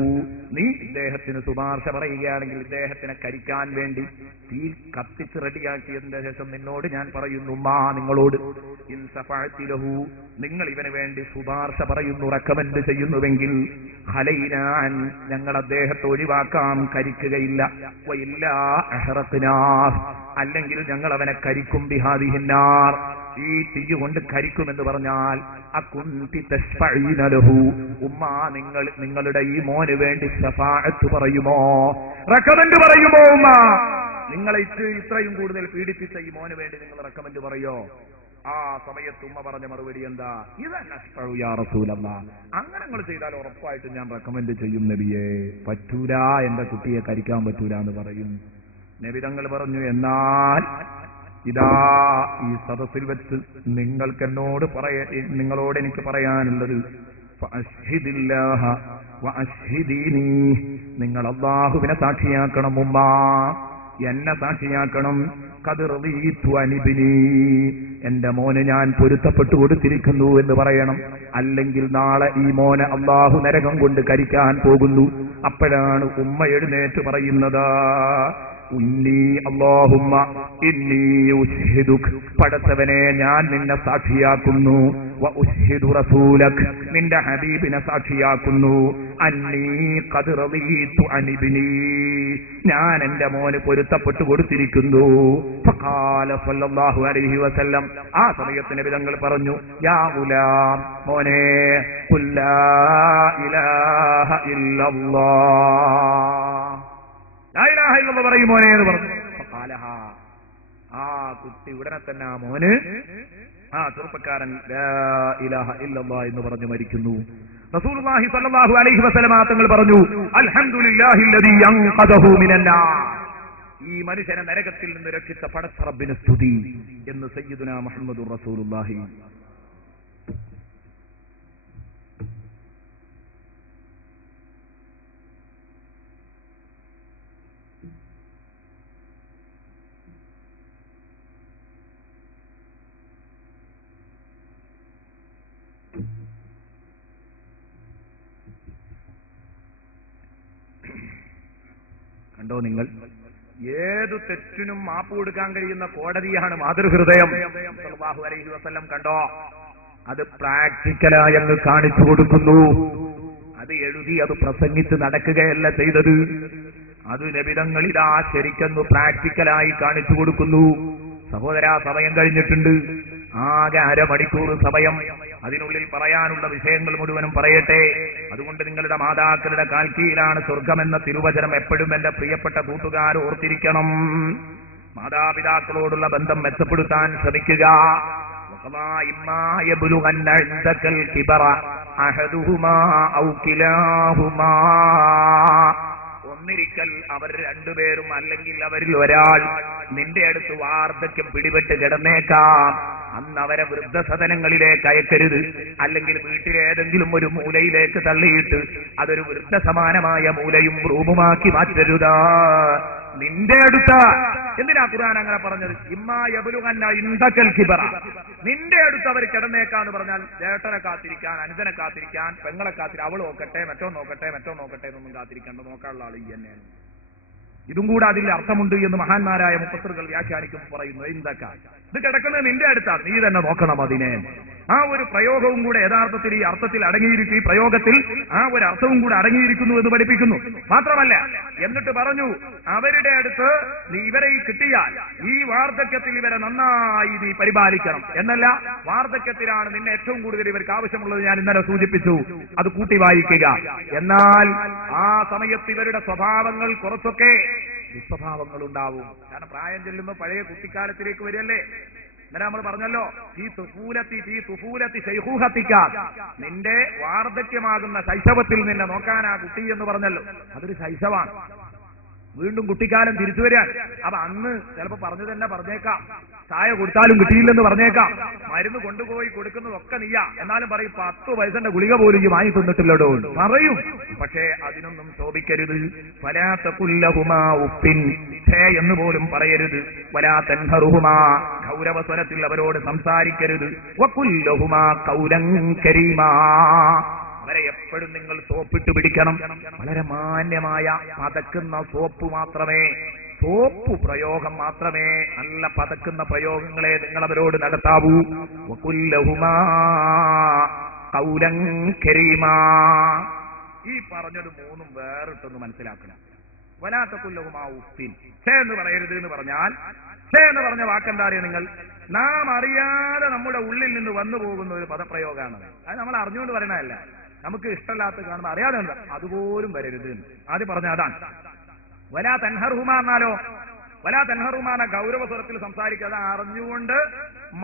നീ ഇദ്ദേഹത്തിന് ശുപാർശ പറയുകയാണെങ്കിൽ, ഇദ്ദേഹത്തിനെ കരിക്കാൻ വേണ്ടി തീ കത്തിച്ച് റെഡിയാക്കിയതിന്റെ ശേഷം നിന്നോട് ഞാൻ പറയുന്നു, ഉമ്മാ, നിങ്ങളോട്, ഇൻശഫഅതിലഹു, നിങ്ങൾ ഇവന് വേണ്ടി ശുപാർശ പറയുന്നു, റെക്കമെൻഡ് ചെയ്യുന്നുവെങ്കിൽ, ഖലൈനാൻ, ഞങ്ങൾ അദ്ദേഹത്തെ ഒഴിവാക്കാം, കരിക്കുകയില്ല. വഇല്ലാ അഹ്റഖ്നാ, അല്ലെങ്കിൽ ഞങ്ങൾ അവനെ കരിക്കും. ബിഹാദിഹിന്നാർ, ഈ തീ കൊണ്ട് കരിക്കുമെന്ന് പറഞ്ഞാൽ, അകുന്തി തശ്ഫഈന ലഹു, ഉമ്മ, നിങ്ങളുടെ ഈ മോന് വേണ്ടി ശഫാഅത്ത് പറയുമോ, റെക്കമെൻഡ് പറയുമോ? ഉമ്മ, നിങ്ങളെ ഇത്രയും കൂടുതൽ പീഡിപ്പിച്ച ഈ മോന് വേണ്ടി നിങ്ങൾ റെക്കമെൻഡ് പറയോ? ആ സമയത്ത് ഉമ്മ പറഞ്ഞ മറുപടി എന്താ? ഇതന്നഷ്ഫഉ യാ റസൂലല്ലാഹ്, അങ്ങനെ നിങ്ങൾ ചെയ്താൽ ഉറപ്പായിട്ടും ഞാൻ റെക്കമെൻഡ് ചെയ്യും നബിയെ. പറ്റൂല, എന്റെ കുട്ടിയെ കരിക്കാൻ പറ്റൂല എന്ന് പറയും. നബി തങ്ങൾ പറഞ്ഞു, എന്നാൽ ഇതാ ഈ സദസ്സിൽ വെച്ച് നിങ്ങളോട് എനിക്ക് പറയാനുള്ളത്, ഫഅശ്ഹിദില്ലാഹ വഅശ്ഹിദീനി, നിങ്ങൾ അല്ലാഹുവിനെ സാക്ഷിയാക്കണം, ഉമ്മ, എന്നെ സാക്ഷിയാക്കണം. ഖദ് റളീതു അനിബ്നി, എന്റെ മോന് ഞാൻ പൊരുത്തപ്പെട്ടു കൊടുത്തിരിക്കുന്നു എന്ന് പറയണം. അല്ലെങ്കിൽ നാളെ ഈ മോനെ അല്ലാഹു നരകം കൊണ്ട് കരിക്കാൻ പോകുന്നു. അപ്പോഴാണ് ഉമ്മ എഴുന്നേറ്റ് പറയുന്നത്, അല്ലാഹുമ്മ ഇന്നി ഉശ്ഹിദുക, പടച്ചവനെ, ഞാൻ നിന്നെ സാക്ഷിയാക്കുന്നു. വ ഉശ്ഹിദു റസൂലക, നിന്റെ ഹബീബിനെ സാക്ഷിയാക്കുന്നു. അന്നീ ഖദ് റളീതു അനിബ്നി, ഞാൻ എന്റെ മോന് പൊരുത്തപ്പെട്ടു കൊടുത്തിരിക്കുന്നു. ഫഖാല സല്ലല്ലാഹു അലൈഹി വസല്ലം, ആ സമയത്ത് നബി തങ്ങൾ പറഞ്ഞു, യാ ഗുലാം, മോനെ, ഖുൽ ലാ ഇലാഹ ഇല്ലല്ലാഹ്, ലാ ഇലാഹ ഇല്ലല്ലാഹ് പറയും മോനെ എന്ന് പറഞ്ഞു. ഫഖാലഹാ, ആ കുട്ടി ഉടനെ തന്നെ, ആ മോന്, ആ ചെറുപ്പക്കാരൻ ലാ ഇലാഹ ഇല്ലല്ലാഹ് എന്ന് പറഞ്ഞു മരിക്കുന്നു. റസൂലുള്ളാഹി സ്വല്ലല്ലാഹു അലൈഹി വസല്ലം തങ്ങൾ പറഞ്ഞു, അൽഹംദുലില്ലാഹില്ലദീ അൻഖദഹു മിനന്നാർ, ഈ മനുഷ്യനെ നരകത്തിൽ നിന്ന് രക്ഷിച്ച പടച്ച റബ്ബിന് സ്തുതി എന്ന് സയ്യിദുനാ മുഹമ്മദുർ റസൂലുള്ളാഹി. കണ്ടോ നിങ്ങൾ, ഏതു തെറ്റിനും മാപ്പ് കൊടുക്കാൻ കഴിയുന്ന കോടതിയാണ് മാതൃഹൃദയം സല്ലല്ലാഹു അലൈഹി വസല്ലം. കണ്ടോ, അത് പ്രാക്ടിക്കലായി അങ്ങ് കാണിച്ചു കൊടുക്കുന്നു. അത് എഴുതി, അത് പ്രസംഗിച്ച് നടക്കുകയല്ല ചെയ്തത്. അത് നബിതങ്ങളിതാ ശരിക്കെന്ന് പ്രാക്ടിക്കലായി കാണിച്ചു കൊടുക്കുന്നു. സഹോദരാ, സമയം കഴിഞ്ഞിട്ടുണ്ട്. ആകെ അരമണിക്കൂർ സമയം. അതിനുള്ളിൽ പറയാനുള്ള വിഷയങ്ങൾ മുഴുവനും പറയട്ടെ. അതുകൊണ്ട് നിങ്ങളുടെ മാതാക്കളുടെ കാൽക്കീഴിലാണ് സ്വർഗമെന്ന തിരുവചനം എപ്പോഴും എന്റെ പ്രിയപ്പെട്ട കൂട്ടുകാർ ഓർത്തിരിക്കണം. മാതാപിതാക്കളോടുള്ള ബന്ധം മെച്ചപ്പെടുത്താൻ ശ്രമിക്കുക. അന്നിരിക്കൽ അവർ രണ്ടുപേരും അല്ലെങ്കിൽ അവരിൽ ഒരാൾ നിന്റെ അടുത്ത് വാർദ്ധക്യം പിടിപെട്ട് കിടന്നേക്കാം. അന്ന് അവരെ വൃദ്ധസദനങ്ങളിലേക്ക് അയക്കരുത്, അല്ലെങ്കിൽ വീട്ടിലേതെങ്കിലും ഒരു മൂലയിലേക്ക് തള്ളിയിട്ട് അതൊരു വൃദ്ധസമാനമായ മൂലയും റൂമുമാക്കി മാറ്റരുതാ. നിന്റെ അടുത്ത എന്തിനാ ഖുർആൻ അങ്ങനെ പറഞ്ഞത്? ഇമ്മാ യബ്ലുഗന്ന ഇൻദകൽ കിബറ, നിന്റെ അടുത്ത് അവർ കിടന്നേക്കാന്ന് പറഞ്ഞാൽ ചേട്ടനെ കാത്തിരിക്കാൻ, അനുജനെ കാത്തിരിക്കാൻ, പെങ്ങളെ കാത്തിരിക്കാൻ, അവൾ നോക്കട്ടെ മറ്റോ നോക്കട്ടെ എന്നൊന്നും കാത്തിരിക്കേണ്ട, നോക്കാനുള്ള ആൾ ഈ തന്നെയാണ്. ഇതും കൂടെ അതിൽ അർത്ഥമുണ്ട് എന്ന് മഹാന്മാരായ മുഫസ്സിറുകൾ വ്യാഖ്യാനിക്കുമ്പോൾ പറയുന്നു. എന്തൊക്കെ ഇത് കിടക്കുന്നത് നിന്റെ അടുത്താണ്, നീ തന്നെ നോക്കണം അതിനെ. ആ ഒരു പ്രയോഗവും കൂടെ യഥാർത്ഥത്തിൽ ഈ അർത്ഥത്തിൽ അടങ്ങിയിരിക്കും. ഈ പ്രയോഗത്തിൽ ആ ഒരു അർത്ഥവും കൂടെ അടങ്ങിയിരിക്കുന്നു എന്ന് പഠിപ്പിക്കുന്നു. മാത്രമല്ല എന്നിട്ട് പറഞ്ഞു, അവരുടെ അടുത്ത് നീ ഇവരെ കിട്ടിയാൽ ഈ വാർദ്ധക്യത്തിൽ ഇവരെ നന്നായി നീ പരിപാലിക്കണം എന്നല്ല, വാർദ്ധക്യത്തിലാണ് നിന്നെ ഏറ്റവും കൂടുതൽ ഇവർക്ക് ആവശ്യമുള്ളത്. ഞാൻ ഇന്നലെ സൂചിപ്പിച്ചു, അത് കൂട്ടി വായിക്കുക. എന്നാൽ ആ സമയത്ത് ഇവരുടെ സ്വഭാവങ്ങൾ കുറച്ചൊക്കെ ദുസ്വഭാവങ്ങൾ ഉണ്ടാവും. കാരണം പ്രായം ചെല്ലുമ്പോൾ പഴയ കുട്ടിക്കാലത്തിലേക്ക് വരികയല്ലേ. ഇന്നലെ നമ്മൾ പറഞ്ഞല്ലോ, ഈ തുഫൂലത്തി ശൈഖൂഹത്തിക്കാൻ, നിന്റെ വാർദ്ധക്യമാകുന്ന ശൈശവത്തിൽ നിന്നെ നോക്കാൻ ആ കുട്ടി എന്ന് പറഞ്ഞല്ലോ, അതൊരു ശൈശവാണ്. വീണ്ടും കുട്ടിക്കാലം തിരിച്ചു വരികയാണ്. അപ്പൊ അന്ന് ചിലപ്പോ പറഞ്ഞു തന്നെ പറഞ്ഞേക്കാം, ചായ കൊടുത്താലും കിട്ടിയില്ലെന്ന് പറഞ്ഞേക്കാം, മരുന്ന് കൊണ്ടുപോയി കൊടുക്കുന്നതൊക്കെ നീയാ, എന്നാലും പറയും 10 പൈസന്റെ ഗുളിക പോലും ഈ വാങ്ങി തന്നിട്ടില്ലടോ പറയും. പക്ഷേ അതിനൊന്നും ശോഭിക്കരുത്. വലാ തഖുല്ലഹുമാ ഉഫിൻ, എന്ന് പോലും പറയരുത്. വലാ തൻഹറുഹുമാ, ഗൗരവസ്വരത്തിൽ അവരോട് സംസാരിക്കരുത്. വഖുല്ലഹുമാ ഖൗലൻ കരീമാ, അവരെ എപ്പോഴും നിങ്ങൾ സോപ്പിട്ട് പിടിക്കണം. വളരെ മാന്യമായ പതക്കുന്ന സോപ്പ് മാത്രമേ, സോപ്പ് പ്രയോഗം മാത്രമേ, നല്ല പതക്കുന്ന പ്രയോഗങ്ങളെ നിങ്ങൾ അവരോട് നടത്താവൂ. വഖുല്ലഹുമാ ഖൗലൻ കരീമാ, ഈ പറഞ്ഞത് മൂന്നും വേറിട്ടൊന്ന് മനസ്സിലാക്കണം. വലാ തഖുല്ലഹുമാ ഉഫിൻ, എന്ന് പറയരുത് എന്ന് പറഞ്ഞാൽ, എന്ന് പറഞ്ഞ വാക്കെന്താ അറിയാം നിങ്ങൾ? നാം അറിയാതെ നമ്മുടെ ഉള്ളിൽ നിന്ന് വന്നു പോകുന്ന ഒരു പദപ്രയോഗമാണ്. അത് നമ്മൾ അറിഞ്ഞുകൊണ്ട് പറയണതല്ല, നമുക്ക് ഇഷ്ടമില്ലാത്ത കാണുമ്പോൾ അറിയാതെ എന്താ അതുപോലും വരരുത്. ആദ്യം പറഞ്ഞ അതാണ്. വലാ തൻഹറുഹുമാ എന്നാലോ, വലാ തൻഹറുഹുമാ ഗൗരവസ്വരത്തിൽ സംസാരിക്കാതെ അറിഞ്ഞുകൊണ്ട്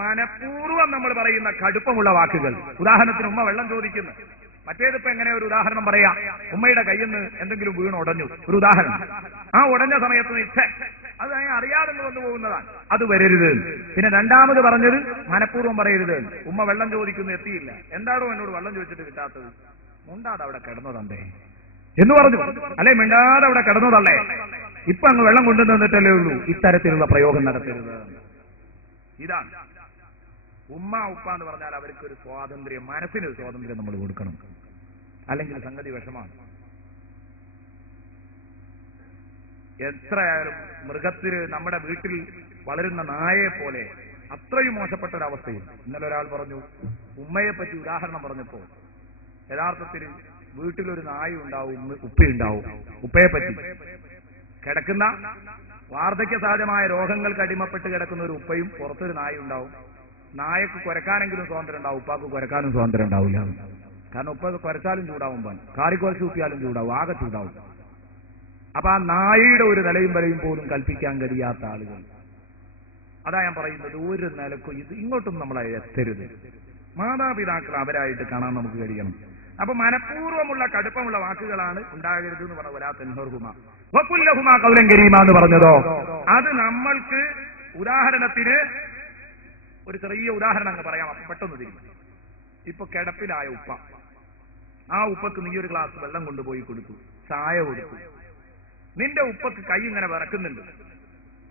മനഃപൂർവ്വം നമ്മൾ പറയുന്ന കടുപ്പമുള്ള വാക്കുകൾ. ഉദാഹരണത്തിന് ഉമ്മ വെള്ളം ചോദിക്കുന്നു, മറ്റേതിപ്പോ എങ്ങനെ ഒരു ഉദാഹരണം പറയാം? ഉമ്മയുടെ കയ്യിൽ നിന്ന് എന്തെങ്കിലും വീണുടഞ്ഞു, ഒരു ഉദാഹരണം. ആ ഉടഞ്ഞ സമയത്ത് അത് അറിയാതെ വന്നു പോകുന്നതാണ്, അത് വരരുത്. പിന്നെ രണ്ടാമത് പറഞ്ഞത് മനഃപൂർവ്വം പറയരുത്. ഉമ്മ വെള്ളം ചോദിക്കുന്നു, എത്തിയില്ല, എന്താണോ എന്നോട് വെള്ളം ചോദിച്ചിട്ട് കിട്ടാത്തത്? മുണ്ടാതെ അവിടെ കിടന്നതണ്ടേ എന്ന് പറഞ്ഞു, അല്ലെ മിണ്ടാതെ അവിടെ കിടന്നതല്ലേ, ഇപ്പൊ അങ്ങ് വെള്ളം കൊണ്ടു തന്നിട്ടല്ലേ ഉള്ളൂ. ഇത്തരത്തിലുള്ള പ്രയോഗം നടത്തരുത്. ഇതാണ് ഉമ്മ ഉപ്പ എന്ന് പറഞ്ഞാൽ അവർക്കൊരു സ്വാതന്ത്ര്യം, മനസ്സിനൊരു സ്വാതന്ത്ര്യം നമ്മൾ കൊടുക്കണം, അല്ലെങ്കിൽ സംഗതി വിഷമാണ്. എത്രയായാലും മൃഗത്തിന്, നമ്മുടെ വീട്ടിൽ വളരുന്ന നായയെ പോലെ അത്രയും മോശപ്പെട്ട ഒരവസ്ഥയും. ഇന്നലെ ഒരാൾ പറഞ്ഞു, ഉമ്മയെ പറ്റി ഉദാഹരണം പറഞ്ഞപ്പോ, യഥാർത്ഥത്തിൽ വീട്ടിലൊരു നായ ഉണ്ടാവും, ഉപ്പയുണ്ടാവും. ഉപ്പയെ പറ്റി കിടക്കുന്ന വാർദ്ധക്യ സഹജമായ രോഗങ്ങൾക്ക് അടിമപ്പെട്ട് കിടക്കുന്ന ഒരു ഉപ്പയും പുറത്തൊരു നായ ഉണ്ടാവും. നായക്ക് കുരക്കാനെങ്കിലും സ്വാതന്ത്ര്യം ഉണ്ടാവും, ഉപ്പാക്ക് കുരക്കാനും സ്വാതന്ത്ര്യം ഉണ്ടാവില്ല. കാരണം ഉപ്പ കുരച്ചാലും ചൂടാവും, കാറിക്കുറച്ച് കൂട്ടിയാലും ചൂടാവും, ആകെ ചൂടാവും. അപ്പൊ ആ നായയുടെ ഒരു നിലയും വിലയും പോലും കൽപ്പിക്കാൻ കഴിയാത്ത ആളുകൾ. അതാ ഞാൻ പറയുന്നത്, ഒരു നിലക്കും ഇത് ഇങ്ങോട്ടും നമ്മളെ എത്തരുത്. മാതാപിതാക്കൾ അവരായിട്ട് കാണാൻ നമുക്ക് കഴിയണം. അപ്പൊ മനഃപൂർവ്വമുള്ള കടുപ്പമുള്ള വാക്കുകളാണ് ഉണ്ടാകരുത് എന്ന് പറഞ്ഞ വലാ തൻഹറുഹുമാ വഖുല്ലഹുമാ ഖൗലൻ കരീമാ എന്ന് പറഞ്ഞതോ, അത് നമ്മൾക്ക് ഉദാഹരണത്തിന് ഒരു ചെറിയ ഉദാഹരണം അങ്ങ് പറയാം, അപ്പൊ പെട്ടെന്ന് തിരിക്കും. ഇപ്പൊ കിടപ്പിലായ ഉപ്പ, ആ ഉപ്പക്ക് നീ ഒരു ഗ്ലാസ് വെള്ളം കൊണ്ടുപോയി കൊടുത്തു, ചായ കൊടുത്തു. നിന്റെ ഉപ്പക്ക് കൈ ഇങ്ങനെ വിറക്കുന്നുണ്ട്,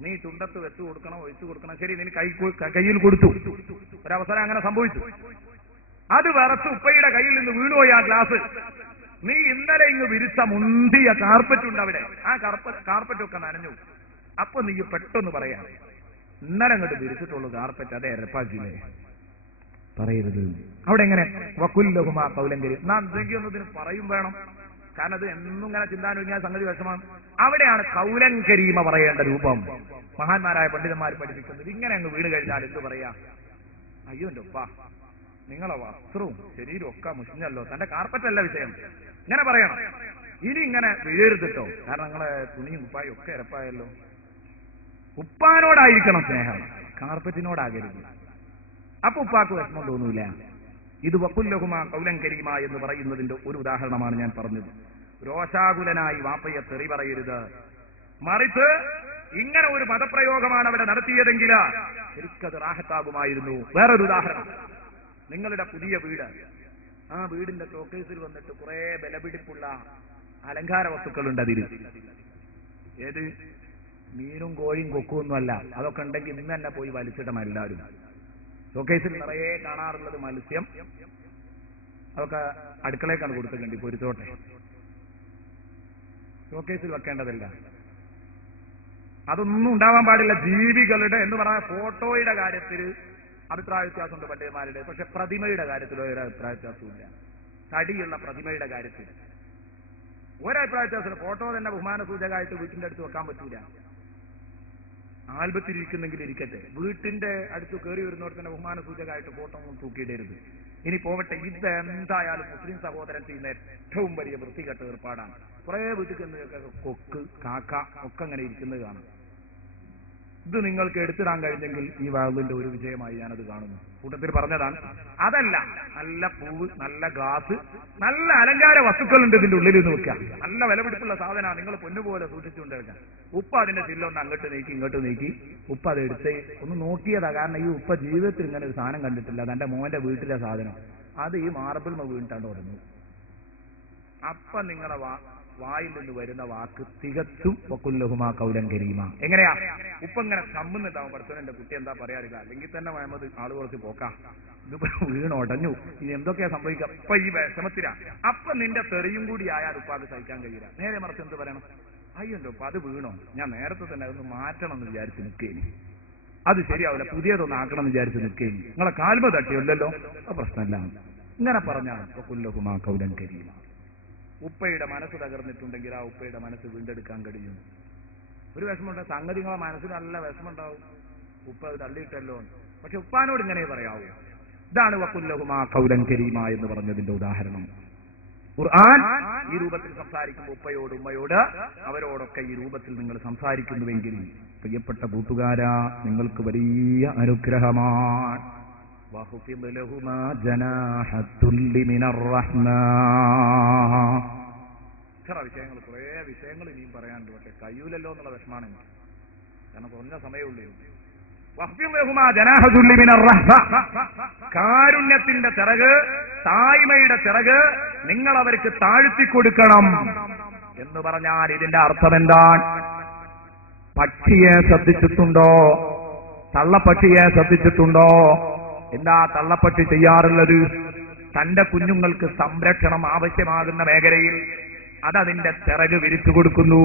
നീ ചുണ്ടത്ത് വെച്ചു കൊടുക്കണം, ഒഴിച്ചു കൊടുക്കണം. ശരി, നീ കയ്യിൽ കൊടുത്തു, ഒരവസരം അങ്ങനെ സംഭവിച്ചു. അത് വിറച്ച് ഉപ്പയുടെ കയ്യിൽ നിന്ന് വീണുപോയി ആ ഗ്ലാസ്. നീ ഇന്നലെ ഇങ്ങ് വിരിച്ച മുന്തിയ കാർപ്പറ്റ് ഉണ്ട് അവിടെ, ആ കാർപ്പറ്റൊക്കെ നനഞ്ഞു. അപ്പൊ നീ പെട്ടെന്ന് പറയാം, ഇന്നലെ അങ്ങോട്ട് വിരിച്ചിട്ടുള്ളൂ കാർപ്പറ്റ്, അതേ എരപ്പാക്കിയില്ലേ, പറയരുത്. അവിടെ എങ്ങനെ വഖുല്ലഹുമാ ഖൗലൻ കരീമാ, നാം എന്തെങ്കിലും പറയും വേണം. കാരണം അത് എന്നും ഇങ്ങനെ ചിന്താനുവിജ്ഞാന സംഗതി വിഷമാണ്. അവിടെയാണ് ഖൗലൻ കരീമ പറയേണ്ട രൂപം. മഹാന്മാരായ പണ്ഡിതന്മാർ പഠിപ്പിക്കുന്നത് ഇങ്ങനെ അങ്ങ് വീണ് കഴിഞ്ഞാൽ എന്ത് പറയാ? അയ്യോ എന്റെ ഉപ്പ, നിങ്ങളെ വസ്ത്രവും ശരീരവും ഒക്കെ മുഷിഞ്ഞല്ലോ, തന്റെ കാർപ്പറ്റല്ല വിഷയം, ഇങ്ങനെ പറയണം. ഇനി ഇങ്ങനെ വീഴരുതിട്ടോ, കാരണം നിങ്ങളെ തുണിയും ഉപ്പായും ഒക്കെ ഇരപ്പായല്ലോ. ഉപ്പാനോടായിരിക്കണം സ്നേഹം, കാർപ്പറ്റിനോടാകരുത്. അപ്പൊ ഉപ്പാക്ക് വിഷമം തോന്നൂല. ഇത് വഖുല്ലഹുമാ ഖൗലൻ കരീമാ എന്ന് പറയുന്നതിന്റെ ഒരു ഉദാഹരണമാണ് ഞാൻ പറഞ്ഞത്. രോഷാകുലനായി വാപ്പയെ തെറി പറയരുത്. മറിച്ച് ഇങ്ങനെ ഒരു പദപ്രയോഗമാണ് അവിടെ നടത്തിയതെങ്കിൽ ശരിക്കത് റാഹത്താകുമായിരുന്നു. വേറൊരു ഉദാഹരണം, നിങ്ങളുടെ പുതിയ വീട്, ആ വീടിന്റെ ഷോക്കേസിൽ വന്നിട്ട് കുറെ വിലപിടിപ്പുള്ള അലങ്കാര വസ്തുക്കളുണ്ട്. അതിൽ ഏത് മീനും കോഴിയും കൊക്കുമൊന്നുമല്ല, അതൊക്കെ ഉണ്ടെങ്കിൽ ഇന്ന് തന്നെ പോയി വലിച്ചിടണം എല്ലാവരും. ഷോക്കേസിൽ നിറയെ കാണാറുള്ളത് മത്സ്യം, അതൊക്കെ അടുക്കളേക്കാണ് കൊടുത്തിട്ടുണ്ട്, പൊരുത്തോട്ടെ, ഷോക്കേസിൽ വെക്കേണ്ടതല്ല. അതൊന്നും ഉണ്ടാവാൻ പാടില്ല. ജീവികളുടെ എന്ന് പറഞ്ഞാൽ ഫോട്ടോയുടെ കാര്യത്തിൽ അഭിപ്രായ വ്യത്യാസമുണ്ട് പണ്ഡിതന്മാരുടെ, പക്ഷെ പ്രതിമയുടെ കാര്യത്തിൽ ഒരു അഭിപ്രായ വ്യത്യാസമില്ല. തടിയുള്ള പ്രതിമയുടെ കാര്യത്തിൽ ഒരഭിപ്രായ വ്യത്യാസമില്ല. ഫോട്ടോ തന്നെ ബഹുമാന സൂചകമായിട്ട് വീട്ടിന്റെ അടുത്ത് വെക്കാൻ പറ്റൂല. ആൽബത്തിൽ ഇരിക്കുന്നെങ്കിൽ ഇരിക്കട്ടെ, വീട്ടിന്റെ അടുത്ത് കയറി വരുന്നവർ തന്നെ ബഹുമാന സൂചകമായിട്ട് ഫോട്ടോ ഒന്നും തൂക്കിയിടരുത്. ഇനി പോവട്ടെ, ഇത് എന്തായാലും മുസ്ലിം സഹോദരൻ ചെയ്യുന്ന ഏറ്റവും വലിയ വൃത്തികെട്ട ഏർപ്പാടാണ്. കുറെ വീട്ടിൽ കൊക്ക്, കാക്ക ഒക്കെ അങ്ങനെ ഇരിക്കുന്നത് കാണും. ഇത് നിങ്ങൾക്ക് എടുത്തിടാൻ കഴിഞ്ഞെങ്കിൽ ഈ വാതിലിന്റെ ഒരു വിജയമായി ഞാനത് കാണുന്നു. കൂട്ടത്തിൽ പറഞ്ഞതാണ്. അതല്ല, നല്ല പൂവ്, നല്ല ഗ്ലാസ്, നല്ല അലങ്കാര വസ്തുക്കളുണ്ട് ഇതിന്റെ ഉള്ളിൽ നിന്ന് വെക്കുക. നല്ല വിലപിടിപ്പുള്ള സാധനമാണ്, നിങ്ങൾ പൊന്നുപോലെ സൂക്ഷിച്ചുകൊണ്ട് വെക്കാം. ഉപ്പ അതിന്റെ ചില്ലൊന്ന് അങ്ങോട്ട് നീക്കി ഇങ്ങോട്ട് നീക്കി ഉപ്പ അത് എടുത്ത് ഒന്ന് നോക്കിയതാ. കാരണം ഈ ഉപ്പ ജീവിതത്തിൽ ഇങ്ങനെ ഒരു സാധനം കണ്ടിട്ടില്ല. തന്റെ മോന്റെ വീട്ടിലെ സാധനം അത് ഈ മാർബിൾ വീണിട്ടാണ്ട് തുടങ്ങി. അപ്പൊ നിങ്ങളെ വായിൽ നിന്ന് വരുന്ന വാക്ക് തികച്ചും വക്കുല്ലഹുമാ കൗലൻ കരീമ. എങ്ങനെയാ? ഉപ്പ ഇങ്ങനെ ചമ്മുന്നുണ്ടാവും, പഠിച്ചവന്റെ കുട്ടി എന്താ പറയാറില്ല, അല്ലെങ്കിൽ തന്നെ മഹമ്മദ് ആള് കുറച്ച് പോക്കാം, ഇതിപ്പോ വീണൊടഞ്ഞു, ഇനി എന്തൊക്കെയാ സംഭവിക്കുക, അപ്പൊ ഈ വിഷമത്തിലാ. അപ്പൊ നിന്റെ തെറിയും കൂടി ആയാൽ ഉപ്പ അത് സഹിക്കാൻ കഴിയില്ല. നേരെ മറിച്ച് എന്ത് പറയണം? അയ്യല്ലോ ഉപ്പ അത് വീണോ, ഞാൻ നേരത്തെ തന്നെ അതൊന്ന് മാറ്റണം എന്ന് വിചാരിച്ച് നിൽക്കേനി, അത് ശരിയാവില്ല, പുതിയതൊന്ന് ആക്കണം എന്ന് വിചാരിച്ച് നിൽക്കേനി, നിങ്ങളെ കാൽമ തട്ടിയല്ലോ, അത് പ്രശ്നമല്ല. ഇങ്ങനെ പറഞ്ഞാൽ വക്കുല്ലഹുമാ കൗലൻ കരീമ. ഉപ്പയുടെ മനസ്സ് തകർന്നിട്ടുണ്ടെങ്കിൽ ആ ഉപ്പയുടെ മനസ്സ് വീണ്ടെടുക്കാൻ കഴിയും. ഒരു വിഷമമുണ്ട്, സംഗതികളെ മനസ്സിന് നല്ല വിഷമമുണ്ടാവും, ഉപ്പ അത് തള്ളിയിട്ടല്ലോ. പക്ഷെ ഉപ്പാനോട് ഇങ്ങനെ പറയാവൂ. ഇതാണ് വക്കുല്ലഹുമാ കൗലൻ കരീമ എന്ന് പറഞ്ഞതിന്റെ ഉദാഹരണം. ഖുർആൻ ഈ രൂപത്തിൽ സംസാരിക്കുമ്പോൾ ഉപ്പയോട് ഉമ്മയോട് അവരോടൊക്കെ ഈ രൂപത്തിൽ നിങ്ങൾ സംസാരിക്കുന്നുവെങ്കിൽ പ്രിയപ്പെട്ട കൂട്ടുകാരാ, നിങ്ങൾക്ക് വലിയ അനുഗ്രഹമാണ്. وَخْفِضْ لَهُمَا جَنَاحَ الذُّلِّ مِنَ الرَّحْمَةِ. വിഷയങ്ങൾ കുറേ വിഷയങ്ങൾ ഇനിയും പറയാനുണ്ട്, പക്ഷെ കഴിയൂലല്ലോ എന്നുള്ള വിഷമാണ് എനിക്ക്, കാരണം കുറഞ്ഞ സമയമുള്ളൂ. وَخْفِضْ لَهُمَا جَنَاحَ الذُّلِّ مِنَ الرَّحْمَةِ. കാരുണ്യത്തിന്റെ ചിറക്, താഴ്മയുടെ ചിറക് നിങ്ങൾ അവർക്ക് താഴ്ത്തിക്കൊടുക്കണം എന്ന് പറഞ്ഞാൽ ഇതിന്റെ അർത്ഥം എന്താണ്? പക്ഷിയെ ശ്രദ്ധിച്ചിട്ടുണ്ടോ? തള്ളപ്പക്ഷിയെ ശ്രദ്ധിച്ചിട്ടുണ്ടോ? എന്താ തള്ളപ്പട്ടി ചെയ്യാറുള്ളത്? തന്റെ കുഞ്ഞുങ്ങൾക്ക് സംരക്ഷണം ആവശ്യമാകുന്ന മേഖലയിൽ അതതിന്റെ ചിറക് വിരിച്ചു കൊടുക്കുന്നു.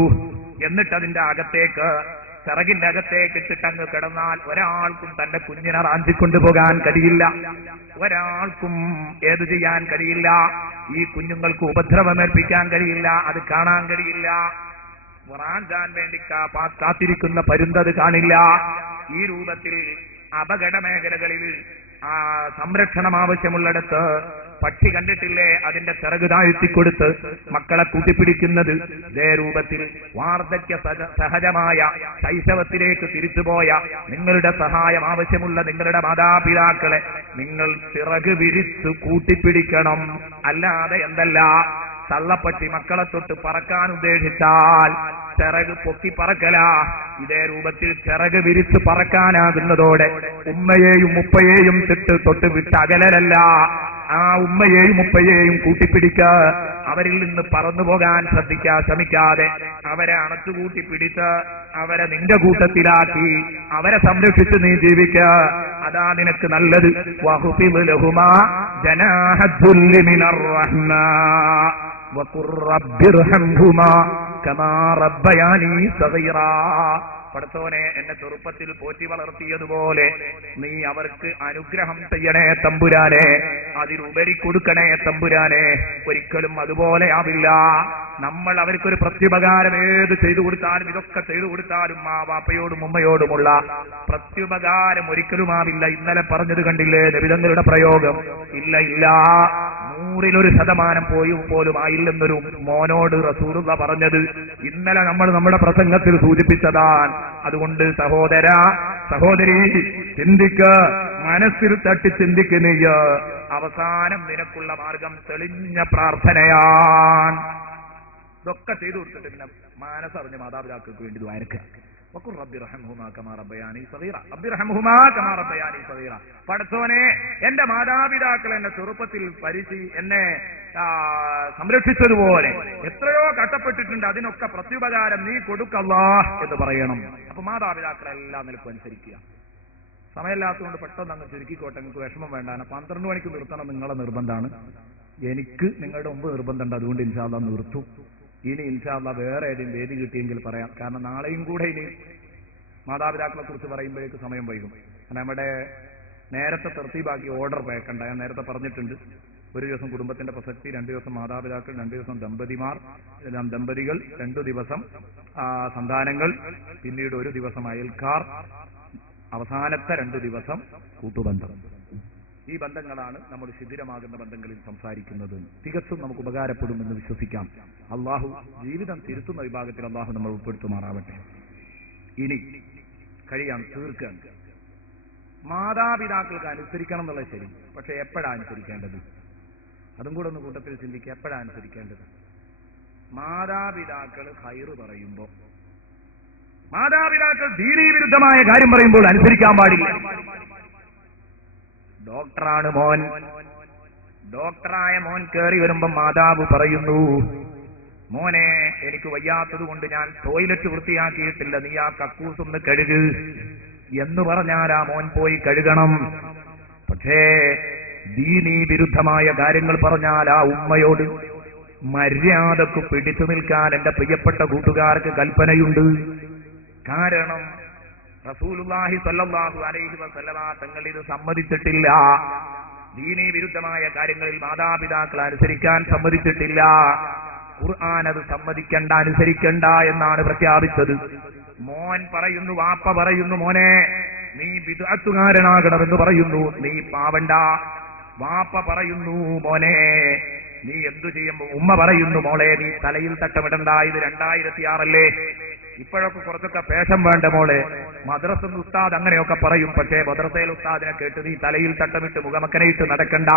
എന്നിട്ട് അതിന്റെ അകത്തേക്ക്, ചിറകിന്റെ അകത്തേക്ക് ഇട്ടിട്ടങ്ങ് കിടന്നാൽ ഒരാൾക്കും തന്റെ കുഞ്ഞിനെ റാഞ്ചിക്കൊണ്ടുപോകാൻ കഴിയില്ല, ഒരാൾക്കും ഏത് ചെയ്യാൻ കഴിയില്ല, ഈ കുഞ്ഞുങ്ങൾക്ക് ഉപദ്രവമേൽപ്പിക്കാൻ കഴിയില്ല, അത് കാണാൻ കഴിയില്ല. റാഞ്ചാൻ വേണ്ടി കാത്തിരിക്കുന്ന പരുന്തത് കാണില്ല. ഈ രൂപത്തിൽ അപകട മേഖലകളിൽ സംരക്ഷണം ആവശ്യമുള്ളിടത്ത് പക്ഷി കണ്ടിട്ടില്ലേ അതിന്റെ ചിറക് താഴ്ത്തിക്കൊടുത്ത് മക്കളെ കൂട്ടിപ്പിടിക്കുന്നത്? ഇതേ രൂപത്തിൽ വാർദ്ധക്യ സഹജമായ ശൈശവത്തിലേക്ക് തിരിച്ചുപോയ നിങ്ങളുടെ സഹായം ആവശ്യമുള്ള നിങ്ങളുടെ മാതാപിതാക്കളെ നിങ്ങൾ ചിറക് വിരിച്ചു കൂട്ടിപ്പിടിക്കണം. അല്ലാതെ എന്തല്ല, തള്ളപ്പട്ടി മക്കളെ തൊട്ട് പറക്കാൻ ഉദ്ദേശിച്ചാൽ ചിറക് പൊക്കി പറക്കല. ഇതേ രൂപത്തിൽ ചിറക് വിരിച്ച് പറക്കാനാകുന്നതോടെ ഉമ്മയെയും ഉപ്പയെയും തൊട്ട് വിട്ട് അകലരല്ല, ആ ഉമ്മയെയും ഉപ്പയെയും കൂട്ടിപ്പിടിക്ക. അവരിൽ നിന്ന് പറന്നു പോകാൻ ശ്രമിക്കാതെ അവരെ അണച്ചുകൂട്ടി പിടിച്ച് അവരെ നിന്റെ കൂട്ടത്തിലാക്കി അവരെ സംരക്ഷിച്ച് നീ ജീവിക്ക. അതാ നിനക്ക് നല്ലത്. വഖ്ഫിദ് ലഹുമാ ജനാഹ ദുല്ലി മിനർ റഹ്മ വഖുർ റബ്ബിർഹംഹുമാ കമാ റബ്ബയാനി സഗീറാ. പടച്ചോനെ, എന്നെ ചെറുപ്പത്തിൽ പോറ്റി വളർത്തിയതുപോലെ നീ അവർക്ക് അനുഗ്രഹം ചെയ്യണേ തമ്പുരാനെ, അതിലുപരി കൊടുക്കണേ തമ്പുരാനെ. ഒരിക്കലും അതുപോലെ ആവില്ല. നമ്മൾ അവർക്കൊരു പ്രത്യുപകാരം ഏത് ചെയ്തു കൊടുത്താലും, ഇതൊക്കെ ചെയ്തു കൊടുത്താലും ആ വാപ്പയോടും ഉമ്മയോടുമുള്ള പ്രത്യുപകാരം ഒരിക്കലും ആവില്ല. ഇന്നലെ പറഞ്ഞത് കണ്ടില്ലേ നബിതങ്ങളുടെ പ്രയോഗം? ഇല്ല, 100% പോലും ആയില്ലെന്നൊരു മോനോട് റസൂലുള്ള പറഞ്ഞത് ഇന്നലെ നമ്മൾ നമ്മുടെ പ്രസംഗത്തിൽ സൂചിപ്പിച്ചതാണ്. അതുകൊണ്ട് സഹോദരി ചിന്തിക്ക, മനസ്സിൽ തട്ടി ചിന്തിക്കുന്നീയ. അവസാനം നിനക്കുള്ള മാർഗം തെളിഞ്ഞ പ്രാർത്ഥനയാണ്. ഇതൊക്കെ ചെയ്തു കൊടുത്തിട്ട് പിന്നെ മനസ്സറിഞ്ഞ മാതാപിതാക്കൾക്ക് വേണ്ടി ദ്വാരക്കുക. പടച്ചോനെ, എന്റെ മാതാപിതാക്കൾ എന്നെ ചെറുപ്പത്തിൽ എന്നെ സംരക്ഷിച്ചതുപോലെ എത്രയോ കഷ്ടപ്പെട്ടിട്ടുണ്ട്, അതിനൊക്കെ പ്രത്യുപകാരം നീ കൊടുക്കല്ലാ എന്ന് പറയണം. അപ്പൊ മാതാപിതാക്കളെല്ലാം നിലക്കും അനുസരിക്കുക. സമയമില്ലാത്തതുകൊണ്ട് പെട്ടെന്ന് അങ്ങ് ചുരുക്കിക്കോട്ടെ, നിങ്ങൾക്ക് വിഷമം വേണ്ടാണ്. 12 മണിക്ക് നിർത്തണം നിങ്ങളെ നിർബന്ധമാണ്. എനിക്ക് നിങ്ങളുടെ മുമ്പ് നിർബന്ധമുണ്ട്, അതുകൊണ്ട് ഇൻഷാ അല്ലാഹ് നിർത്തും. ഇനി ഇൻഷാ അല്ലാഹ് വേറെ ഏതെങ്കിലും വേദി കിട്ടിയെങ്കിൽ പറയാം. കാരണം നാളെയും കൂടെ ഇനി മാതാപിതാക്കളെ കുറിച്ച് പറയുമ്പോഴേക്ക് സമയം വൈകും. നമ്മുടെ നേരത്തെ തർത്തീബാക്കി ഓർഡർ പേക്കണ്ട. ഞാൻ നേരത്തെ പറഞ്ഞിട്ടുണ്ട്, ഒരു ദിവസം കുടുംബത്തിന്റെ പ്രസക്തി, 2 ദിവസം മാതാപിതാക്കൾ, 2 ദിവസം ദമ്പതികൾ, 2 ദിവസം സന്താനങ്ങൾ, പിന്നീട് 1 ദിവസം അയൽക്കാർ, അവസാനത്തെ 2 ദിവസം കൂട്ടുബന്ധം. ഈ ബന്ധങ്ങളാണ് നമ്മൾ ശിഥിരമാകുന്ന ബന്ധങ്ങളിൽ സംസാരിക്കുന്നത്. തികച്ചും നമുക്ക് ഉപകാരപ്പെടുമെന്ന് വിശ്വസിക്കാം. അള്ളാഹു ജീവിതം തിരുത്തുന്ന വിഭാഗത്തിൽ അള്ളാഹു നമ്മൾ ഉൾപ്പെടുത്തുമാറാവട്ടെ. ഇനി കഴിയാൻ തീർക്കാൻ മാതാപിതാക്കൾക്ക് അനുസരിക്കണം എന്നുള്ളത് ശരി, പക്ഷെ എപ്പോഴാണ് അനുസരിക്കേണ്ടത്? അതും കൂടെ ഒന്ന് കൂട്ടത്തിൽ ചിന്തിക്കുക. എപ്പോഴാണ് അനുസരിക്കേണ്ടത്? മാതാപിതാക്കൾ ഖൈറ് പറയുമ്പോൾ, മാതാപിതാക്കൾ ദീനീ വിരുദ്ധമായ കാര്യം പറയുമ്പോൾ അനുസരിക്കാൻ പാടില്ല. ഡോക്ടറാണ് മോൻ, ഡോക്ടറായ മോൻ കയറി വരുമ്പം മാതാവ് പറയുന്നു, മോനെ എനിക്ക് വയ്യാത്തത് കൊണ്ട് ഞാൻ ടോയ്ലറ്റ് വൃത്തിയാക്കിയിട്ടില്ല, നീ ആ കക്കൂസൊന്ന് കഴുക് എന്ന് പറഞ്ഞാൽ ആ മോൻ പോയി കഴുകണം. പക്ഷേ ദീനീ വിരുദ്ധമായ കാര്യങ്ങൾ പറഞ്ഞാൽ ആ ഉമ്മയോട് മര്യാദക്ക് പിടിച്ചു നിൽക്കാൻ എന്റെ പ്രിയപ്പെട്ട കൂട്ടുകാർക്ക് കൽപ്പനയുണ്ട്. കാരണം റസൂലുള്ളാഹി സ്വല്ലല്ലാഹു അലൈഹി വസല്ലമ തങ്ങൾ ഇത് സമ്മതിച്ചിട്ടില്ല. ദീനീ വിരുദ്ധമായ കാര്യങ്ങളിൽ മാതാപിതാക്കൾ അനുസരിക്കാൻ സമ്മതിച്ചിട്ടില്ല. ഖുർആൻ അത് സമ്മതിക്കണ്ട, അനുസരിക്കണ്ട എന്നാണ് പ്രഖ്യാപിച്ചത്. മോൻ പറയുന്നു, വാപ്പ പറയുന്നു, മോനെ നീ ബിദ്അത്തുകാരനാകണമെന്ന് പറയുന്നു, നീ പാവണ്ട. വാപ്പ പറയുന്നു, മോനെ നീ എന്തു ചെയ്യുമ്പോ, ഉമ്മ പറയുന്നു, മോളെ നീ തലയിൽ തട്ടമിടണ്ട, ഇത് 2006 ഇപ്പോഴൊക്കെ കുറച്ചൊക്കെ പേശം വേണ്ട മോളെ. മദ്രസ ഉസ്താദ് അങ്ങനെയൊക്കെ പറയും, പക്ഷേ മദ്രസയിൽ ഉസ്താദിനെ കേട്ട് നീ തലയിൽ തട്ടമിട്ട് മുഖമക്കനയിട്ട് നടക്കണ്ട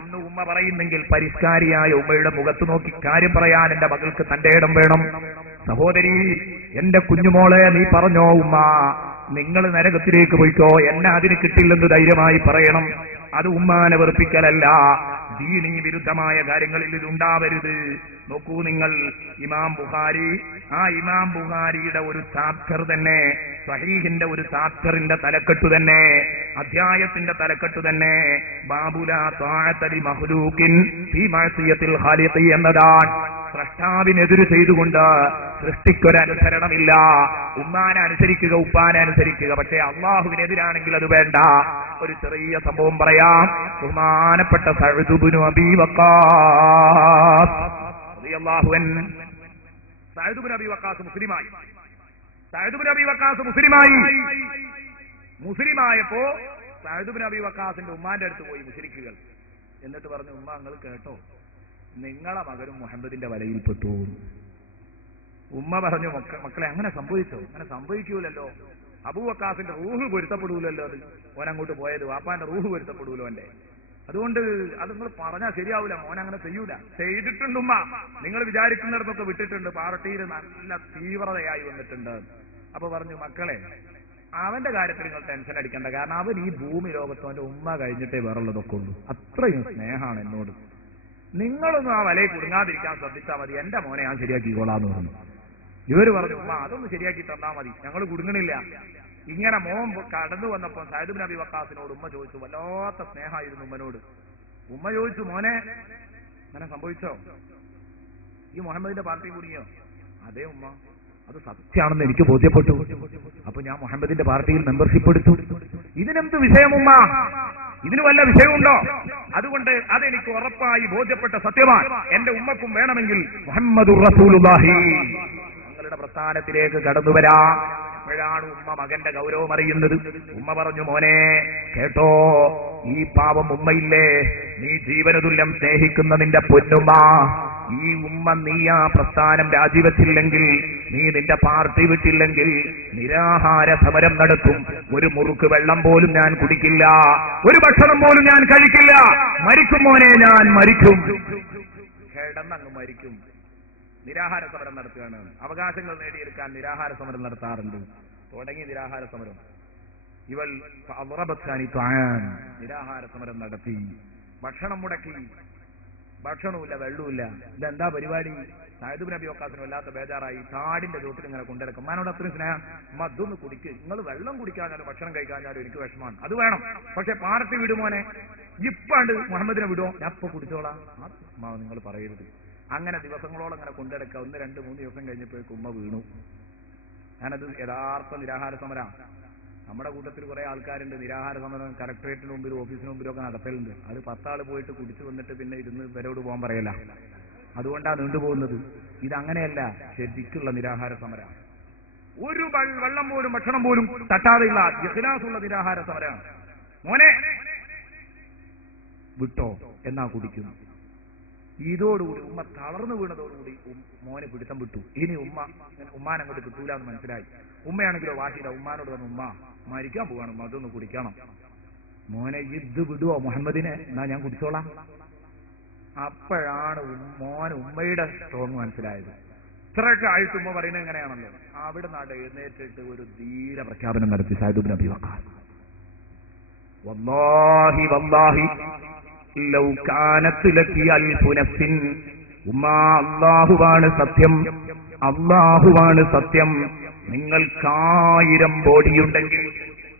എന്ന് ഉമ്മ പറയുന്നെങ്കിൽ പരിഷ്കാരിയായ ഉമ്മയുടെ മുഖത്ത് നോക്കി കാര്യം പറയാൻ എന്റെ മകൾക്ക് തന്റെ ഇടം വേണം. സഹോദരി, എന്റെ കുഞ്ഞുമോളെ നീ പറഞ്ഞോ ഉമ്മ, നിങ്ങൾ നരകത്തിലേക്ക് പോയിക്കോ, എന്നെ അതിന് കിട്ടില്ലെന്ന് ധൈര്യമായി പറയണം. അത് ഉമ്മാനെ വെറുപ്പിക്കലല്ല. ദീനീ വിരുദ്ധമായ കാര്യങ്ങളിൽ ഇതുണ്ടാവരുത്. നോക്കൂ നിങ്ങൾ, ഇമാം ബുഖാരി, ആ ഇമാം ബുഖാരിയുടെ ഒരു ചാപ്റ്റർ തന്നെ, സഹീഹിന്റെ ഒരു ചാപ്റ്ററിന്റെ തലക്കെട്ടു തന്നെ, അധ്യായത്തിന്റെ തലക്കെട്ടു തന്നെ ബാബുലാ ത്വാഅത ലി മഖ്ലൂഖിൻ ഫീ മഅസിയത്തിൽ ഖാലിഖി എന്നതാണ്. സ്രഷ്ടാവിനെതിര് ചെയ്തുകൊണ്ട് സൃഷ്ടിക്കൊരനുസരണമില്ല. ഉമ്മാനെ അനുസരിക്കുക, ഉപ്പാനെ അനുസരിക്കുക, പക്ഷേ അള്ളാഹുവിനെതിരാണെങ്കിൽ അത് വേണ്ട. ഒരു ചെറിയ സംഭവം പറയാം. ബഹുമാനപ്പെട്ട സഅദ് ഇബ്നു അബീ വഖാസ് റളിയല്ലാഹു അൻഹു, സഅദ് ഇബ്നു അബീ വഖാസ് മുസ്ലിമായി. സഅദ് ഇബ്നു അബീ വഖാസ് മുസ്ലിമായപ്പോ സഅദ് ഇബ്നു അബീ വഖാസിന്റെ ഉമ്മാന്റെ അടുത്ത് പോയി മുശ്രിക്കുകൾ. എന്നിട്ട് പറഞ്ഞു, ഉമ്മ നിങ്ങൾ കേട്ടോ, നിങ്ങളെ മകനും മുഹമ്മദിന്റെ വലയിൽപ്പെട്ടു. ഉമ്മ പറഞ്ഞു, മക്കളെ അങ്ങനെ സംഭവിച്ചോ? അങ്ങനെ സംഭവിക്കൂലല്ലോ, അബൂ വഖാസിന്റെ റൂഹ് പൊരുത്തപ്പെടൂലല്ലോ, അത് ഓൻ അങ്ങോട്ട് പോയത്, വാപ്പാന്റെ റൂഹ് പൊരുത്തപ്പെടൂലോ എന്റെ. അതുകൊണ്ട് അത് നിങ്ങൾ പറഞ്ഞാൽ ശരിയാവൂല, മോൻ അങ്ങനെ ചെയ്യൂല. ചെയ്തിട്ടുണ്ട് ഉമ്മ, നിങ്ങൾ വിചാരിക്കുന്നിടത്തൊക്കെ വിട്ടിട്ടുണ്ട്, പാർട്ടിയിൽ നല്ല തീവ്രതയായി വന്നിട്ടുണ്ട്. അപ്പൊ പറഞ്ഞു, മക്കളെ അവന്റെ കാര്യത്തിൽ നിങ്ങൾ ടെൻഷൻ അടിക്കണ്ട, കാരണം അവൻ ഈ ഭൂമി ലോകത്ത് അവന്റെ ഉമ്മ കഴിഞ്ഞിട്ടേ വേറുള്ളതൊക്കെ ഉള്ളൂ. അത്രയും സ്നേഹമാണ് എന്നോട്. നിങ്ങളൊന്നും ആ വലയിൽ കുടുങ്ങാതിരിക്കാൻ ശ്രദ്ധിച്ചാൽ മതി, എന്റെ മോനെ ഞാൻ ശരിയാക്കിക്കോളാന്ന് പറഞ്ഞു. ഇവര് പറഞ്ഞു, ഉമ്മ അതൊന്ന് ശരിയാക്കി തന്നാ മതി, ഞങ്ങൾ കുടുങ്ങണില്ല. ഇങ്ങനെ മോൻ കടന്നു വന്നപ്പോ സഅദ് ഇബ്നു അബീ വഖാസിനോട് ഉമ്മ ചോദിച്ചു, വല്ലാത്ത സ്നേഹമായിരുന്നു ഉമ്മനോട്. ഉമ്മ ചോദിച്ചു, മോനെ അങ്ങനെ സംഭവിച്ചോ? ഈ മുഹമ്മദിന്റെ പാർട്ടി കുടുങ്ങിയോ? അതേ ഉമ്മ, അത് സത്യമാണെന്ന് എനിക്ക് ബോധ്യപ്പെട്ടു. അപ്പൊ ഞാൻ മുഹമ്മദിന്റെ പാർട്ടിയിൽ മെമ്പർഷിപ്പ് എടുത്തു. ഇതിനെന്ത് വിഷയമുമ്മ? ഇതിന് വല്ല വിഷയമുണ്ടോ? അതുകൊണ്ട് അതെനിക്ക് ഉറപ്പായി ബോധ്യപ്പെട്ട സത്യമാണ്. എന്റെ ഉമ്മക്കും വേണമെങ്കിൽ മുഹമ്മദുർ റസൂലുള്ളാഹി ഞങ്ങളുടെ പ്രസ്ഥാനത്തിലേക്ക് കടന്നുവരാം. അപ്പോഴാണ് ഉമ്മ മകന്റെ ഗൗരവം അറിയുന്നത്. ഉമ്മ പറഞ്ഞു, മോനെ കേട്ടോ, ഈ പാവം ഉമ്മയില്ലേ, നീ ജീവനതുല്യം സ്നേഹിക്കുന്ന നിന്റെ പൊന്നുമ്മ, ഈ ഉമ്മ നീ ആ പ്രസ്ഥാനം രാജിവെച്ചില്ലെങ്കിൽ, നീ നിന്റെ പാർട്ടി വിട്ടില്ലെങ്കിൽ നിരാഹാര സമരം നടത്തും. ഒരു മുറുക്ക് വെള്ളം പോലും ഞാൻ കുടിക്കില്ല, ഒരു ഭക്ഷണം പോലും ഞാൻ കഴിക്കില്ല. മരിക്കും മോനെ, ഞാൻ മരിക്കും, കിടന്നങ്ങ് മരിക്കും. നിരാഹാര സമരം നടത്തുകയാണ്. അവകാശങ്ങൾ നേടിയെടുക്കാൻ നിരാഹാര സമരം നടത്താറുണ്ട്. തുടങ്ങി നിരാഹാര സമരം. ഇവൾ നിരാഹാര സമരം നടത്തി, ഭക്ഷണം മുടക്കി. ഭക്ഷണവുമില്ല, വെള്ളവുമില്ല. ഇതെന്താ പരിപാടി? സഅദ് നബി വക്കാസിന് വല്ലാത്ത ബേജാറായി. താടിന്റെ ചോട്ടിൽ ഇങ്ങനെ കൊണ്ടിടക്കും. ഉമ്മാനോട് അത്രയും സ്നേഹം, മദ്ദൊന്ന് കുടിക്ക്, നിങ്ങൾ വെള്ളം കുടിക്കാഞ്ഞാലും ഭക്ഷണം കഴിക്കാഞ്ഞാലും എനിക്ക് വിഷമാണ്, അത് വേണം. പക്ഷെ പാർട്ടി വിടുമോനെ, ഇപ്പാണ്ട് മുഹമ്മദിനെ വിടുമോ, ഞാൻ ഇപ്പൊ കുടിച്ചോളാം. നിങ്ങൾ പറയരുത്. അങ്ങനെ ദിവസങ്ങളോളം അങ്ങനെ കൊണ്ടിടക്കുക. 1, 2, 3 ദിവസം കഴിഞ്ഞപ്പോഴേക്കും ഉമ്മ വീണു. ഞാനത് യഥാർത്ഥ നിരാഹാര സമരം. നമ്മുടെ കൂട്ടത്തിൽ കുറെ ആൾക്കാരുണ്ട് നിരാഹാര സമരം കലക്ടറേറ്റിന് മുമ്പിലും ഓഫീസിന് മുമ്പിലും ഒക്കെ നടത്തലുണ്ട്. അത് 10 ആള് പോയിട്ട് കുടിച്ചു വന്നിട്ട് പിന്നെ ഇരുന്ന് ഇവരോട് പോകാൻ പറയല. അതുകൊണ്ടാണ് നീണ്ടുപോകുന്നത്. ഇതങ്ങനെയല്ല, ശരിക്കുള്ള നിരാഹാര സമരം. ഒരു വെള്ളം പോലും ഭക്ഷണം പോലും തട്ടാതെയുള്ള ഇഖ്ലാസുള്ള നിരാഹാര സമരം. മോനെ വിട്ടോ എന്നാ കുടിക്കുന്നു. ഇതോടുകൂടി ഉമ്മ തളർന്നു വീണതോടുകൂടി മോനെ പിടുത്തം വിട്ടു. ഇനി ഉമ്മാനങ്ങോട്ട് കിട്ടൂല എന്ന് മനസ്സിലായി. ഉമ്മയാണെങ്കിലോ വാശിയില്ല. ഉമ്മാനോട് പറഞ്ഞു, ഉമ്മ മരിക്കാൻ പോവാണ്, ഉമ്മ അതൊന്ന് കുടിക്കണം. മോനെ ഇത് വിടുവോ മുഹമ്മദിനെ, എന്നാ ഞാൻ കുടിച്ചോളാം. അപ്പോഴാണ് മോന് ഉമ്മയുടെ സ്ട്രോങ് മനസ്സിലായത്. ഇത്രയൊക്കെ ആയിട്ട് ഉമ്മ പറയുന്നത് എങ്ങനെയാണല്ലോ. അവിടെ നാട് എഴുന്നേറ്റിട്ട് ഒരു ധീര പ്രഖ്യാപനം നടത്തി സഅദ് നബി വഖാസ്. വല്ലാഹി വല്ലാഹി ലൗ കാനത് ലകി അൽഫു നഫ്സിൻ, ഉമ്മ അല്ലാഹുവാണ് സത്യം, അല്ലാഹുവാണ് സത്യം. നിങ്ങൾക്ക് 1000 ബോഡിയുണ്ടെങ്കിൽ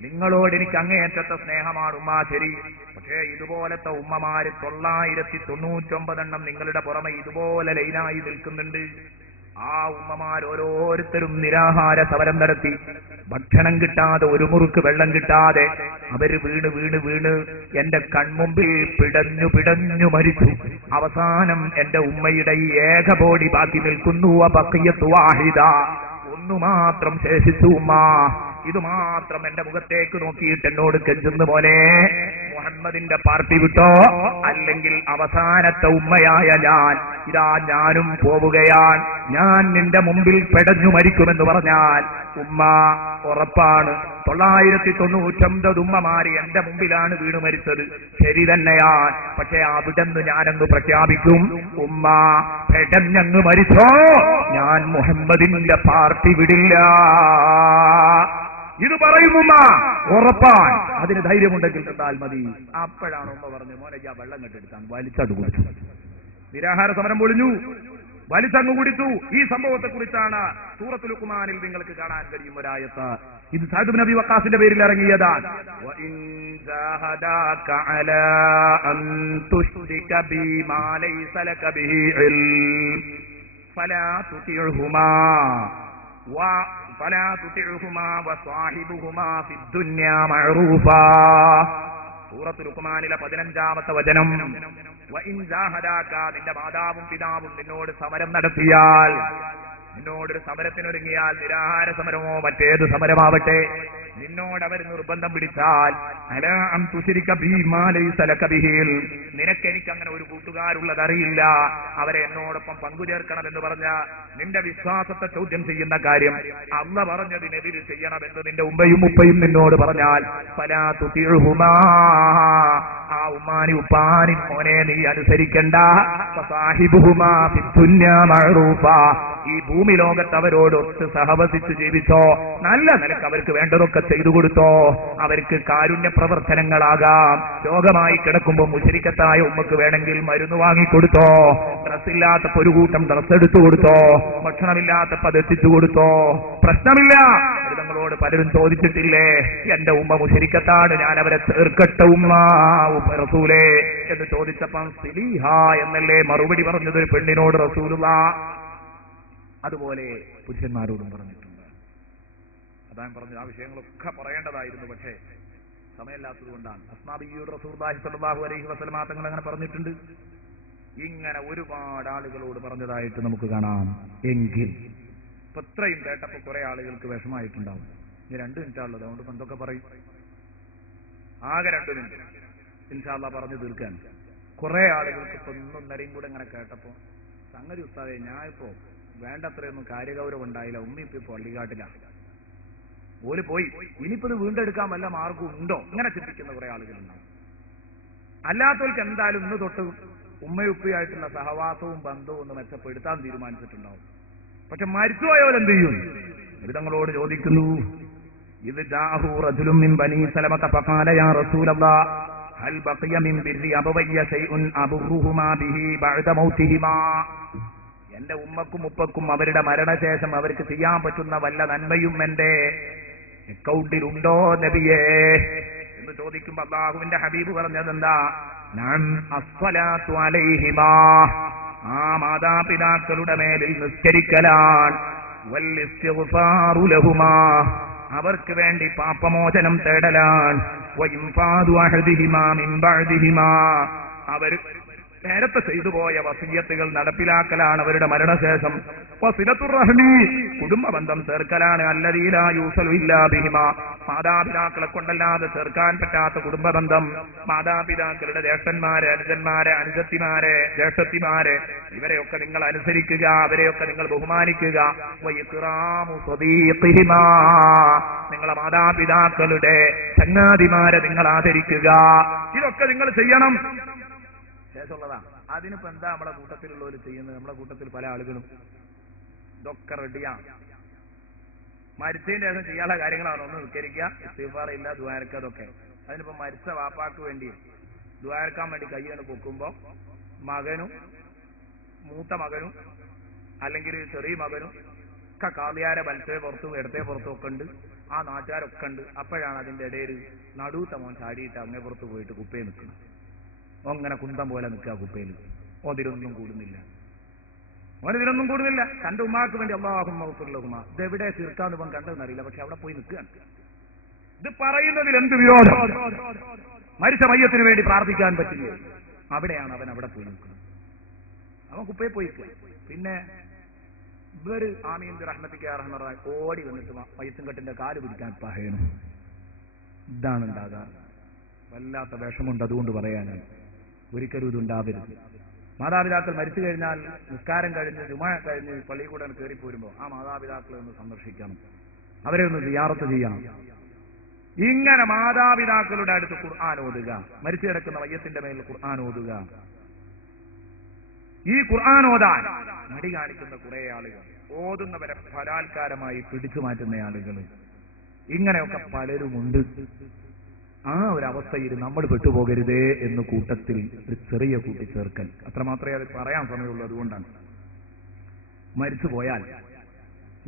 നിങ്ങളോട് എനിക്ക് അങ്ങേയറ്റത്തെ സ്നേഹമാണ് ഉമ്മ, ശരി. പക്ഷേ ഇതുപോലത്തെ ഉമ്മമാര് 999 നിങ്ങളുടെ പുറമെ ഇതുപോലെ ലൈനായി നിൽക്കുന്നുണ്ട്. ആ ഉമ്മമാർ ഓരോരുത്തരും നിരാഹാര സമരം നടത്തി. ഭക്ഷണം കിട്ടാതെ, ഒരു മുറുക്ക് വെള്ളം കിട്ടാതെ അവര് വീണ് വീണ് വീണ് എന്റെ കൺമുമ്പിൽ പിടഞ്ഞു പിടഞ്ഞു മരിച്ചു. അവസാനം എന്റെ ഉമ്മയുടെ ഈ ഏക ബോഡി ബാക്കി നിൽക്കുന്നു. ബഖിയത്തു വാഹിദ, ഒന്നു മാത്രം ശേഷിച്ചു ഉമ്മ. ഇത് മാത്രം എന്റെ മുഖത്തേക്ക് നോക്കിയിട്ട് എന്നോട് കെഞ്ചുന്ന പോലെ, മുഹമ്മദിന്റെ പാർട്ടി വിട്ടോ, അല്ലെങ്കിൽ അവസാനത്തെ ഉമ്മയായ ഞാനും പോവുകയാണ്, ഞാൻ നിന്റെ മുമ്പിൽ പെടഞ്ഞു മരിക്കുമെന്ന് പറഞ്ഞാൽ ഉമ്മ ഉറപ്പാണ്. 999 ഉമ്മമാര് എന്റെ മുമ്പിലാണ് വീണു മരിച്ചത്, ശരി തന്നെയാണ്. പക്ഷെ അവിടെന്ന് ഞാനങ്ങ് പ്രഖ്യാപിക്കും, ഉമ്മ പെടഞ്ഞങ്ങ് മരിച്ചോ, ഞാൻ മുഹമ്മദിന്റെ പാർട്ടി വിടില്ല. ഇത് പറയും ഉമ്മ, ഉറപ്പാൻ. അതിന് ധൈര്യമുണ്ടെങ്കിൽ കണ്ടാൽ മതി. അപ്പോഴാണ് ഉമ്മ പറഞ്ഞു, മോനെ ഞാൻ വെള്ളം കെട്ടെടുക്കാൻ വലിച്ചങ്ങ് കുടിച്ചു. നിരാഹാര സമരം പൊളിഞ്ഞു, വലിച്ചങ്ങ് കുടിച്ചു. ഈ സംഭവത്തെ കുറിച്ചാണ് സൂറത്തുൽ ലുഖ്മാനിൽ നിങ്ങൾക്ക് കാണാൻ കഴിയും ഒരായത്ത്. ഇത് സഅദ് നബി വഖാസിന്റെ പേരിൽ ഇറങ്ങിയതാണ്. വഇൻ ജാഹദാക അലാ അൻ തുശ്രിക ബിമാ ലൈസ ലക ബിഹി ഇൽം ഫലാ തുതിഉഹുമാ വസാഹിബുഹുമാ ഫിദ്ദുനിയാ മഅറൂഫാ. സൂറത്തുൽ ലുഖ്മാനിലെ 15-ാമത്തെ വചനം. വഇൻ ജാഹദാക, നിന്റെ മാതാവും പിതാവും നിന്നോട് സമരം നടത്തിയാൽ, നിന്നോടൊരു സമരത്തിനൊരുങ്ങിയാൽ, നിരാഹാര സമരമോ മറ്റേത് സമരമാവട്ടെ, നിന്നോട് അവർ നിർബന്ധം പിടിച്ചാൽ, അലാ അൻ തുശ്രിക ബിമാ ലൈസ ലക ബിഹി ഇൽം, നിനക്കെനിക്ക് അങ്ങനെ ഒരു കൂട്ടുകാരുള്ളതറിയില്ല, അവരെ എന്നോടൊപ്പം പങ്കുചേർക്കണമെന്ന് പറഞ്ഞ നിന്റെ വിശ്വാസത്തെ ചോദ്യം ചെയ്യുന്ന കാര്യം അള്ള പറഞ്ഞതിനെതിരെ ചെയ്യണമെന്ന് നിന്റെ ഉമ്മയും ഉപ്പയും നിന്നോട് പറഞ്ഞാൽ, ഫലാ തുതിഉഹുമാ, ആ ഉമ്മാനി ഉപ്പാനി മോനെ നീ അനുസരിക്കണ്ട. ഫസാഹിബുഹുമാ ഫിദ്ദുനിയാ മഅറൂഫാ, ഈ ഭൂമി ലോകത്ത് അവരോടൊത്ത് സഹവസിച്ച് ജീവിച്ചോ, നല്ല നിലക്ക് അവർക്ക് വേണ്ടതൊക്കെ ചെയ്തു കൊടുത്തോ, അവർക്ക് കാരുണ്യ പ്രവർത്തനങ്ങളാകാം. രോഗമായി കിടക്കുമ്പോൾ മുശ്രിക്കത്തായ ഉമ്മക്ക് വേണമെങ്കിൽ മരുന്ന് വാങ്ങിക്കൊടുത്തോ, ഡ്രസ്സില്ലാത്തപ്പോ ഒരു കൂട്ടം ഡ്രസ്സ് എടുത്തു കൊടുത്തോ, ഭക്ഷണമില്ലാത്തപ്പോ അത് എത്തിച്ചു കൊടുത്തോ, പ്രശ്നമില്ല. നിങ്ങളോട് പലരും ചോദിച്ചിട്ടില്ലേ, എന്റെ ഉമ്മ മുശ്രിക്കത്താണ്, ഞാൻ അവരെ ചേർക്കട്ടെ ഉമ്മ റസൂലേ എന്ന് ചോദിച്ചപ്പം സിലീഹ എന്നല്ലേ മറുപടി പറഞ്ഞത് ഒരു പെണ്ണിനോട് റസൂലുള്ളാഹ്. അതുപോലെ പുരുഷന്മാരോടും പറഞ്ഞിട്ടുണ്ട്. അതാണ് പറഞ്ഞത്. ആ വിഷയങ്ങളൊക്കെ പറയേണ്ടതായിരുന്നു, പക്ഷേ സമയമില്ലാത്തത് കൊണ്ടാണ്. അസ്മാ ബിവിയോട് റസൂലുള്ളാഹി സ്വല്ലല്ലാഹു അലൈഹി വസല്ലം തങ്ങൾ അങ്ങനെ പറഞ്ഞിട്ടുണ്ട്. ഇങ്ങനെ ഒരുപാട് ആളുകളോട് പറഞ്ഞതായിട്ട് നമുക്ക് കാണാം. എങ്കിൽ ഇപ്പൊ ഇത്രയും കേട്ടപ്പോ കുറെ ആളുകൾക്ക് വിഷമായിട്ടുണ്ടാവും. ഇനി 2 മിനിറ്റാണുള്ളത്, അതുകൊണ്ട് എന്തൊക്കെ പറയും, ആകെ 2 മിനിറ്റ് ഇൻഷാ അല്ലാഹ് പറഞ്ഞു തീർക്കാൻ. കുറെ ആളുകൾക്ക് ഇപ്പൊ 1-1.5 കൂടെ ഇങ്ങനെ കേട്ടപ്പോ, സംഗതി ഉസ്താദേ ഞാനിപ്പോ വേണ്ടത്രയൊന്നും കാര്യഗൗരവം ഉണ്ടായില്ല, ഉമ്മിപ്പോ പള്ളിക്കാട്ടില്ല, ഓല് പോയി, ഇനിയിപ്പോ ഇത് വീണ്ടെടുക്കാൻ വല്ല മാർഗം ഉണ്ടോ, ഇങ്ങനെ ചിന്തിക്കുന്ന കുറെ ആളുകളുണ്ടാവും. അല്ലാത്തവർക്ക് എന്തായാലും ഇന്ന് തൊട്ട് ഉമ്മയുപ്പയായിട്ടുള്ള സഹവാസവും ബന്ധവും ഒന്ന് മെച്ചപ്പെടുത്താൻ തീരുമാനിച്ചിട്ടുണ്ടാവും. പക്ഷെ മരിച്ചുപോയവരെന്ത് ചെയ്യും? തങ്ങളോട് ചോദിക്കുന്നു, ഇത് ജാഹു റജുലുൻ മിൻ ബനീ സലമത ഫഖാല യാ റസൂലല്ലാഹ് ഹൽ ബഖിയ മിൻ ബിർരി അബവയ്യ ശൈഉൻ അബുറുഹുമാ ബിഹി ബഅദ മൗതിഹിമാ. എന്റെ ഉമ്മക്കും ഉപ്പക്കും അവരുടെ മരണശേഷം അവർക്ക് ചെയ്യാൻ പറ്റുന്ന വല്ല നന്മയും എന്റെ അക്കൗണ്ടിലുണ്ടോ നബിയേ എന്ന് ചോദിക്കുമ്പോ അല്ലാഹുവിന്റെ ഹബീബ് പറഞ്ഞതെന്താ? നഅം അസ്സലാത്തു അലൈഹിമാ, ആ മാതാപിതാക്കളുടെ മേലിൽ നിസ്കരിക്കലാണ്. വൽ ഇസ്തിഗ്ഫാറു ലഹുമാ, അവർക്ക് വേണ്ടി പാപമോചനം തേടലാണ്. വഇൻഫാദു അഹദിഹിമാ മിൻ ബഅദിഹിമാ, അവർ നേരത്തെ ചെയ്തു പോയ വസിയ്യത്തുകൾ നടപ്പിലാക്കലാണ് അവരുടെ മരണശേഷം. വസിലത്തുർ റഹ്മി, കുടുംബ ബന്ധം ചേർക്കലാണ്. അല്ലദീ ലാ യൂസലു ഇല്ലാ ബിഹിമാ, മാതാപിതാക്കളെ കൊണ്ടല്ലാതെ ചേർക്കാൻ പറ്റാത്ത കുടുംബ ബന്ധം. മാതാപിതാക്കളുടെ ജ്യേഷ്ഠന്മാരെ, അനുജന്മാരെ, അനുജത്തിമാരെ, ജ്യേഷ്ഠത്തിമാരെ, ഇവരെയൊക്കെ നിങ്ങൾ അനുസരിക്കുക, അവരെയൊക്കെ നിങ്ങൾ ബഹുമാനിക്കുക. വഇക്റാമു സ്വദീഖിഹിമാ, നിങ്ങളെ മാതാപിതാക്കളുടെ ചങ്ങാതിമാരെ നിങ്ങൾ ആദരിക്കുക. ഇതൊക്കെ നിങ്ങൾ ചെയ്യണം. ശേഷമുള്ളതാ. അതിനിപ്പോ എന്താ നമ്മളെ കൂട്ടത്തിലുള്ളവർ ചെയ്യുന്നത്? നമ്മളെ കൂട്ടത്തിൽ പല ആളുകളും ഇതൊക്കെ റെഡിയാണ്. മരിച്ചതിന്റെ ശേഷം ചെയ്യാനുള്ള കാര്യങ്ങളാണ്. ഒന്ന് നിസ്കരിക്കുക, ഇസ്തിഗ്ഫാർ ഇല്ല, ദുആർക്ക, അതൊക്കെ. അതിനിപ്പോ മരിച്ച വാപ്പാക്ക് വേണ്ടി ദുആർക്കാൻ വേണ്ടി കൈയ്യാണ് പൊക്കുമ്പോ മകനും മൂത്ത മകനും അല്ലെങ്കിൽ ചെറിയ മകനും ഒക്കെ കാളിയാരെ വലത്തേ പുറത്തും ഇടത്തേ പുറത്തും ഒക്കെ ഉണ്ട്. ആ നാട്ടുകാരൊക്കെ ഉണ്ട്. അപ്പോഴാണ് അതിന്റെ ഇടയിൽ നടുത്ത മോൻ ചാടിയിട്ട് അങ്ങേ പുറത്ത് പോയിട്ട് കുപ്പയിൽ നിൽക്കുന്നത്. അങ്ങനെ കുന്തം പോലെ നിൽക്കുക കുപ്പയിൽ. ഓതിരൊന്നും കൂടുന്നില്ല, ഓനിതിനൊന്നും കൂടുന്നില്ല. കണ്ട ഉമ്മാക്ക് വേണ്ടി അല്ലാഹുമ്മ ഗ്ഫിർ ലഹുമാ, ഇതെവിടെ തീർക്കാന്ന് ഇവൻ കണ്ടെന്നറിയില്ല. പക്ഷെ അവിടെ പോയി നിൽക്കുകയാണ്. ഇത് പറയുന്നതിൽ എന്ത് വിരോധം? മരിച്ച മയ്യത്തിന് വേണ്ടി പ്രാർത്ഥിക്കാൻ പറ്റില്ല. അവിടെയാണ് അവൻ അവിടെ പോയി നിൽക്കുന്നത്. അവൻ കുപ്പയെ പോയി. പിന്നെ ഇവര് ആമീൻ റഹ്മത്തിക്ക് റഹ്മറായി ഓടി വന്നിട്ട് മയ്യത്തും കെട്ടിന്റെ കാല് പിടിക്കാൻ പഹയണം. ഇതാണ് ഉണ്ടാകാറ്. വല്ലാത്ത വിഷമുണ്ട്. അതുകൊണ്ട് പറയാനാണ്, ഒരിക്കലും ഇതുണ്ടാവരുത്. മാതാപിതാക്കൾ മരിച്ചു കഴിഞ്ഞാൽ നിസ്കാരം കഴിഞ്ഞ് ജുമാ കഴിഞ്ഞ് പള്ളിയിൽ കൂടെ കയറി പോരുമ്പോ ആ മാതാപിതാക്കളെ ഒന്ന് സന്ദർശിക്കണം, അവരെ ഒന്ന് സിയാറത്ത് ചെയ്യണം. ഇങ്ങനെ മാതാപിതാക്കളുടെ അടുത്ത് ഖുർആൻ ഓതുക, മരിച്ചു കിടക്കുന്ന മയ്യത്തിന്റെ മേൽ ഖുർആൻ ഓതുക. ഈ ഖുർആൻ ഓതാൻ മടി കാണിക്കുന്ന കുറെ ആളുകൾ, ഓതുന്നവരെ ബലാത്കാരമായി പിടിച്ചു മാറ്റുന്ന ആളുകൾ, ഇങ്ങനെയൊക്കെ പലരുമുണ്ട്. ആ ഒരു അവസ്ഥയിൽ നമ്മൾ പെട്ടുപോകരുതേ എന്ന് കൂട്ടത്തിൽ ഒരു ചെറിയ കൂട്ടിച്ചേർക്കൽ. അത്രമാത്രമേ അത് പറയാൻ സമയമുള്ളൂ. അതുകൊണ്ടാണ് മരിച്ചു പോയാൽ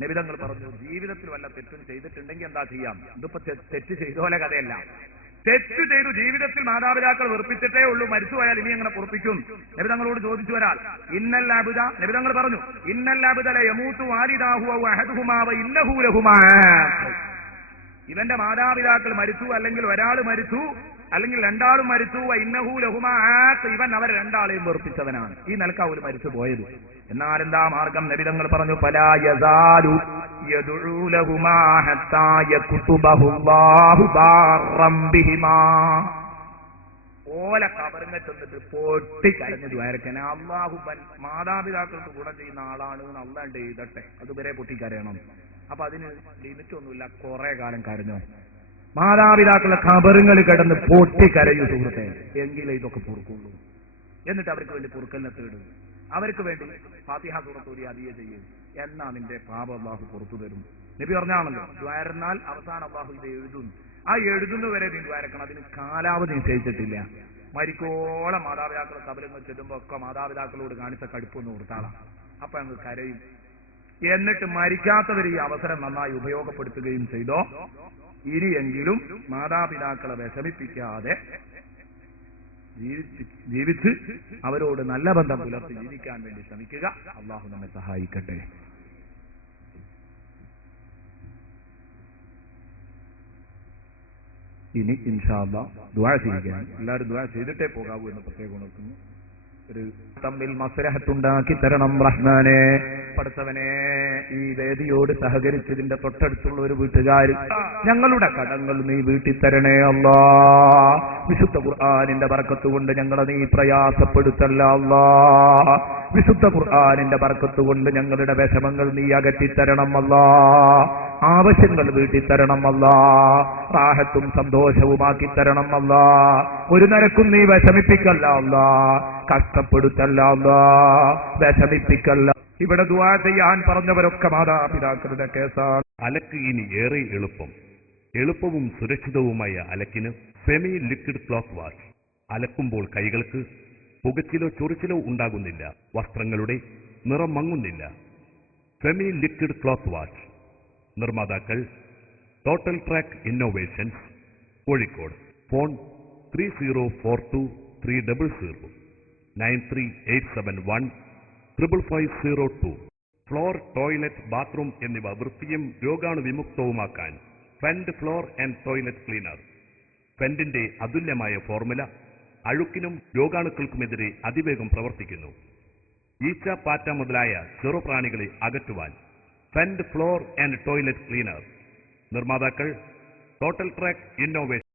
നബി തങ്ങൾ പറഞ്ഞു, ജീവിതത്തിൽ വല്ല തെറ്റും ചെയ്തിട്ടുണ്ടെങ്കിൽ എന്താ ചെയ്യാം? ഇതിപ്പോ തെറ്റ് ചെയ്തോലെ കഥയല്ല. തെറ്റ് ചെയ്തു ജീവിതത്തിൽ മാതാപിതാക്കൾ വെറുപ്പിച്ചിട്ടേ ഉള്ളൂ, മരിച്ചു പോയാൽ ഇനി എങ്ങനെ പൊറുപ്പിക്കും? നബി തങ്ങളോട് ചോദിച്ചു വരാൽ ഇന്നൽ അബ്ദ, നബി തങ്ങൾ പറഞ്ഞു, ഇന്നൽ അബ്ദ യമൂതു വാലിദാഹു വ അഹദുഹുമാ വ ഇന്നഹു ലഹുമാ. ഇവന്റെ മാതാപിതാക്കൾ മരിച്ചു, അല്ലെങ്കിൽ ഒരാൾ മരിച്ചു, അല്ലെങ്കിൽ രണ്ടാളും മരിച്ചു, ഇന്നഹു ലഹുമാ, ഇവൻ അവർ രണ്ടാളെയും വെറുപ്പിച്ചവനാണ്. ഈ നിലക്കാവൂര് മരിച്ചു പോയത്. എന്നാൽ എന്താ മാർഗം? നബി തങ്ങൾ പറഞ്ഞു, ഫലാ യസാലു യദ്ഉ ലഹുമാ ഹത്താ യകുതുബഹുല്ലാഹു ബാറം ബിഹിമാ. ഓല കബറിനെ ചെന്നിട്ട് പൊട്ടിക്കരഞ്ഞു ദ്വാരക്കനെ, അള്ളാഹു മാതാപിതാക്കൾക്ക് ഗുണം ചെയ്യുന്ന ആളാണ് എന്ന് അള്ളാണ്ട് എഴുതട്ടെ, അതുവരെ പൊട്ടിക്കരയണം. അപ്പൊ അതിന് ലിമിറ്റ് ഒന്നുമില്ല, കുറെ കാലം കരഞ്ഞോ. മാതാപിതാക്കളുടെ ഖബറുകൾ കിടന്ന് പൊട്ടിക്കരയൂ സുഹൃത്തെ, എങ്കിലേ ഇതൊക്കെ പൊറുക്കുള്ളൂ. എന്നിട്ട് അവർക്ക് വേണ്ടി പൊറുക്കലിനെ തേടും, അവർക്ക് വേണ്ടി ഫാത്തിഹ സൂറത്ത് ഓതി അദിയ ചെയ്യും. എന്നാ നിന്റെ പാപം അല്ലാഹു പുറത്തു തരും. നബി പറഞ്ഞാണല്ലോ, ദ്വാരന്നാൽ അവസാനം അല്ലാഹു ഇത് എഴുതും. ആ എഴുതുന്നവരെ നീ ദ്വാരക്കണം. അതിന് കാലാവധി നിശ്ചയിച്ചിട്ടില്ല. മരിക്കോളം മാതാപിതാക്കളെ ഖബറിൽ ചെല്ലുമ്പോ ഒക്കെ മാതാപിതാക്കളോട് കാണിച്ച കടുപ്പൊന്ന് കൊടുത്താളാം. അപ്പൊ ഞങ്ങൾ കരയും. എന്നിട്ട് മരിക്കാത്തവർ ഈ അവസരം നന്നായി ഉപയോഗപ്പെടുത്തുകയും ചെയ്തോ. ഇനിയെങ്കിലും മാതാപിതാക്കളെ വിഷമിപ്പിക്കാതെ ജീവിച്ച് അവരോട് നല്ല ബന്ധം പുലർത്തി ജീവിക്കാൻ വേണ്ടി ശ്രമിക്കുക. അള്ളാഹു നമ്മെ സഹായിക്കട്ടെ. ഇനി ഇൻഷാ അല്ലാഹ് ദുആ ചെയ്യുകയാണ്. എല്ലാവരും ദുആ ചെയ്തിട്ടേ പോകാവൂ എന്ന് പ്രത്യേകം ഉണർത്തുന്നു. ഒരു തമ്മിൽ മസ്ലഹത്തുണ്ടാക്കി തരണം റഹ്മാനെ. പഠിച്ചവനെ, ഈ വേദിയോട് സഹകരിച്ചതിന്റെ തൊട്ടടുത്തുള്ള ഒരു വീട്ടുകാർ ഞങ്ങളുടെ കടങ്ങൾ നീ വീട്ടി തരണേ അല്ലാ. വിശുദ്ധ ഖുർആനിന്റെ ബർക്കത്ത് കൊണ്ട് ഞങ്ങളെ നീ പ്രയാസപ്പെടുത്തല്ല അല്ലാ. വിശുദ്ധ ഖുർആനിന്റെ ബർക്കത്ത് കൊണ്ട് ഞങ്ങളുടെ വിഷമങ്ങൾ നീ അകറ്റിത്തരണം അല്ലാ. ആവശ്യങ്ങൾ വീട്ടി തരണം അല്ലാ, റാഹത്തും സന്തോഷവുമാക്കി തരണം അല്ലാ, ഒരു നിരക്കും നീ വിഷമിപ്പിക്കല്ല അല്ലാ, കഷ്ടപ്പെടുത്തല്ല അല്ലാ, വിഷമിപ്പിക്കല്ല. ഇവിടെ ദുആ ചെയ്യാൻ പറഞ്ഞവരൊക്കെ മാതാപിതാക്കളുടെ കേസാണ്. അലക്ക് ഇനി ഏറെ എളുപ്പവും സുരക്ഷിതവുമായ അലക്കിന് സെമി ലിക്വിഡ് ക്ലോത്ത് വാഷ്. അലക്കുമ്പോൾ കൈകൾക്ക് പുകച്ചിലോ ചൊറിച്ചിലോ ഉണ്ടാകുന്നില്ല, വസ്ത്രങ്ങളുടെ നിറം മങ്ങുന്നില്ല. Semi liquid cloth wash. നിർമ്മാതാക്കൾ total track innovations, Kozhikode. Phone 304230093871 55502. Floor, toilet, bathroom എന്നിവ വൃത്തിയും രോഗാണുവിമുക്തവുമാക്കാൻ Fend floor and toilet cleaner. ഫെൻഡിന്റെ അതുല്യമായ ഫോർമുല അഴുക്കിനും രോഗാണുക്കൾക്കുമെതിരെ അതിവേഗം പ്രവർത്തിക്കുന്നു. ഈച്ച, പാറ്റ മുതലായ ചെറുപ്രാണികളെ അകറ്റുവാൻ Fend floor and toilet cleaner. നിർമ്മാതാക്കൾ ടോട്ടൽ ട്രാക്ക് ഇന്നോവേഷൻ.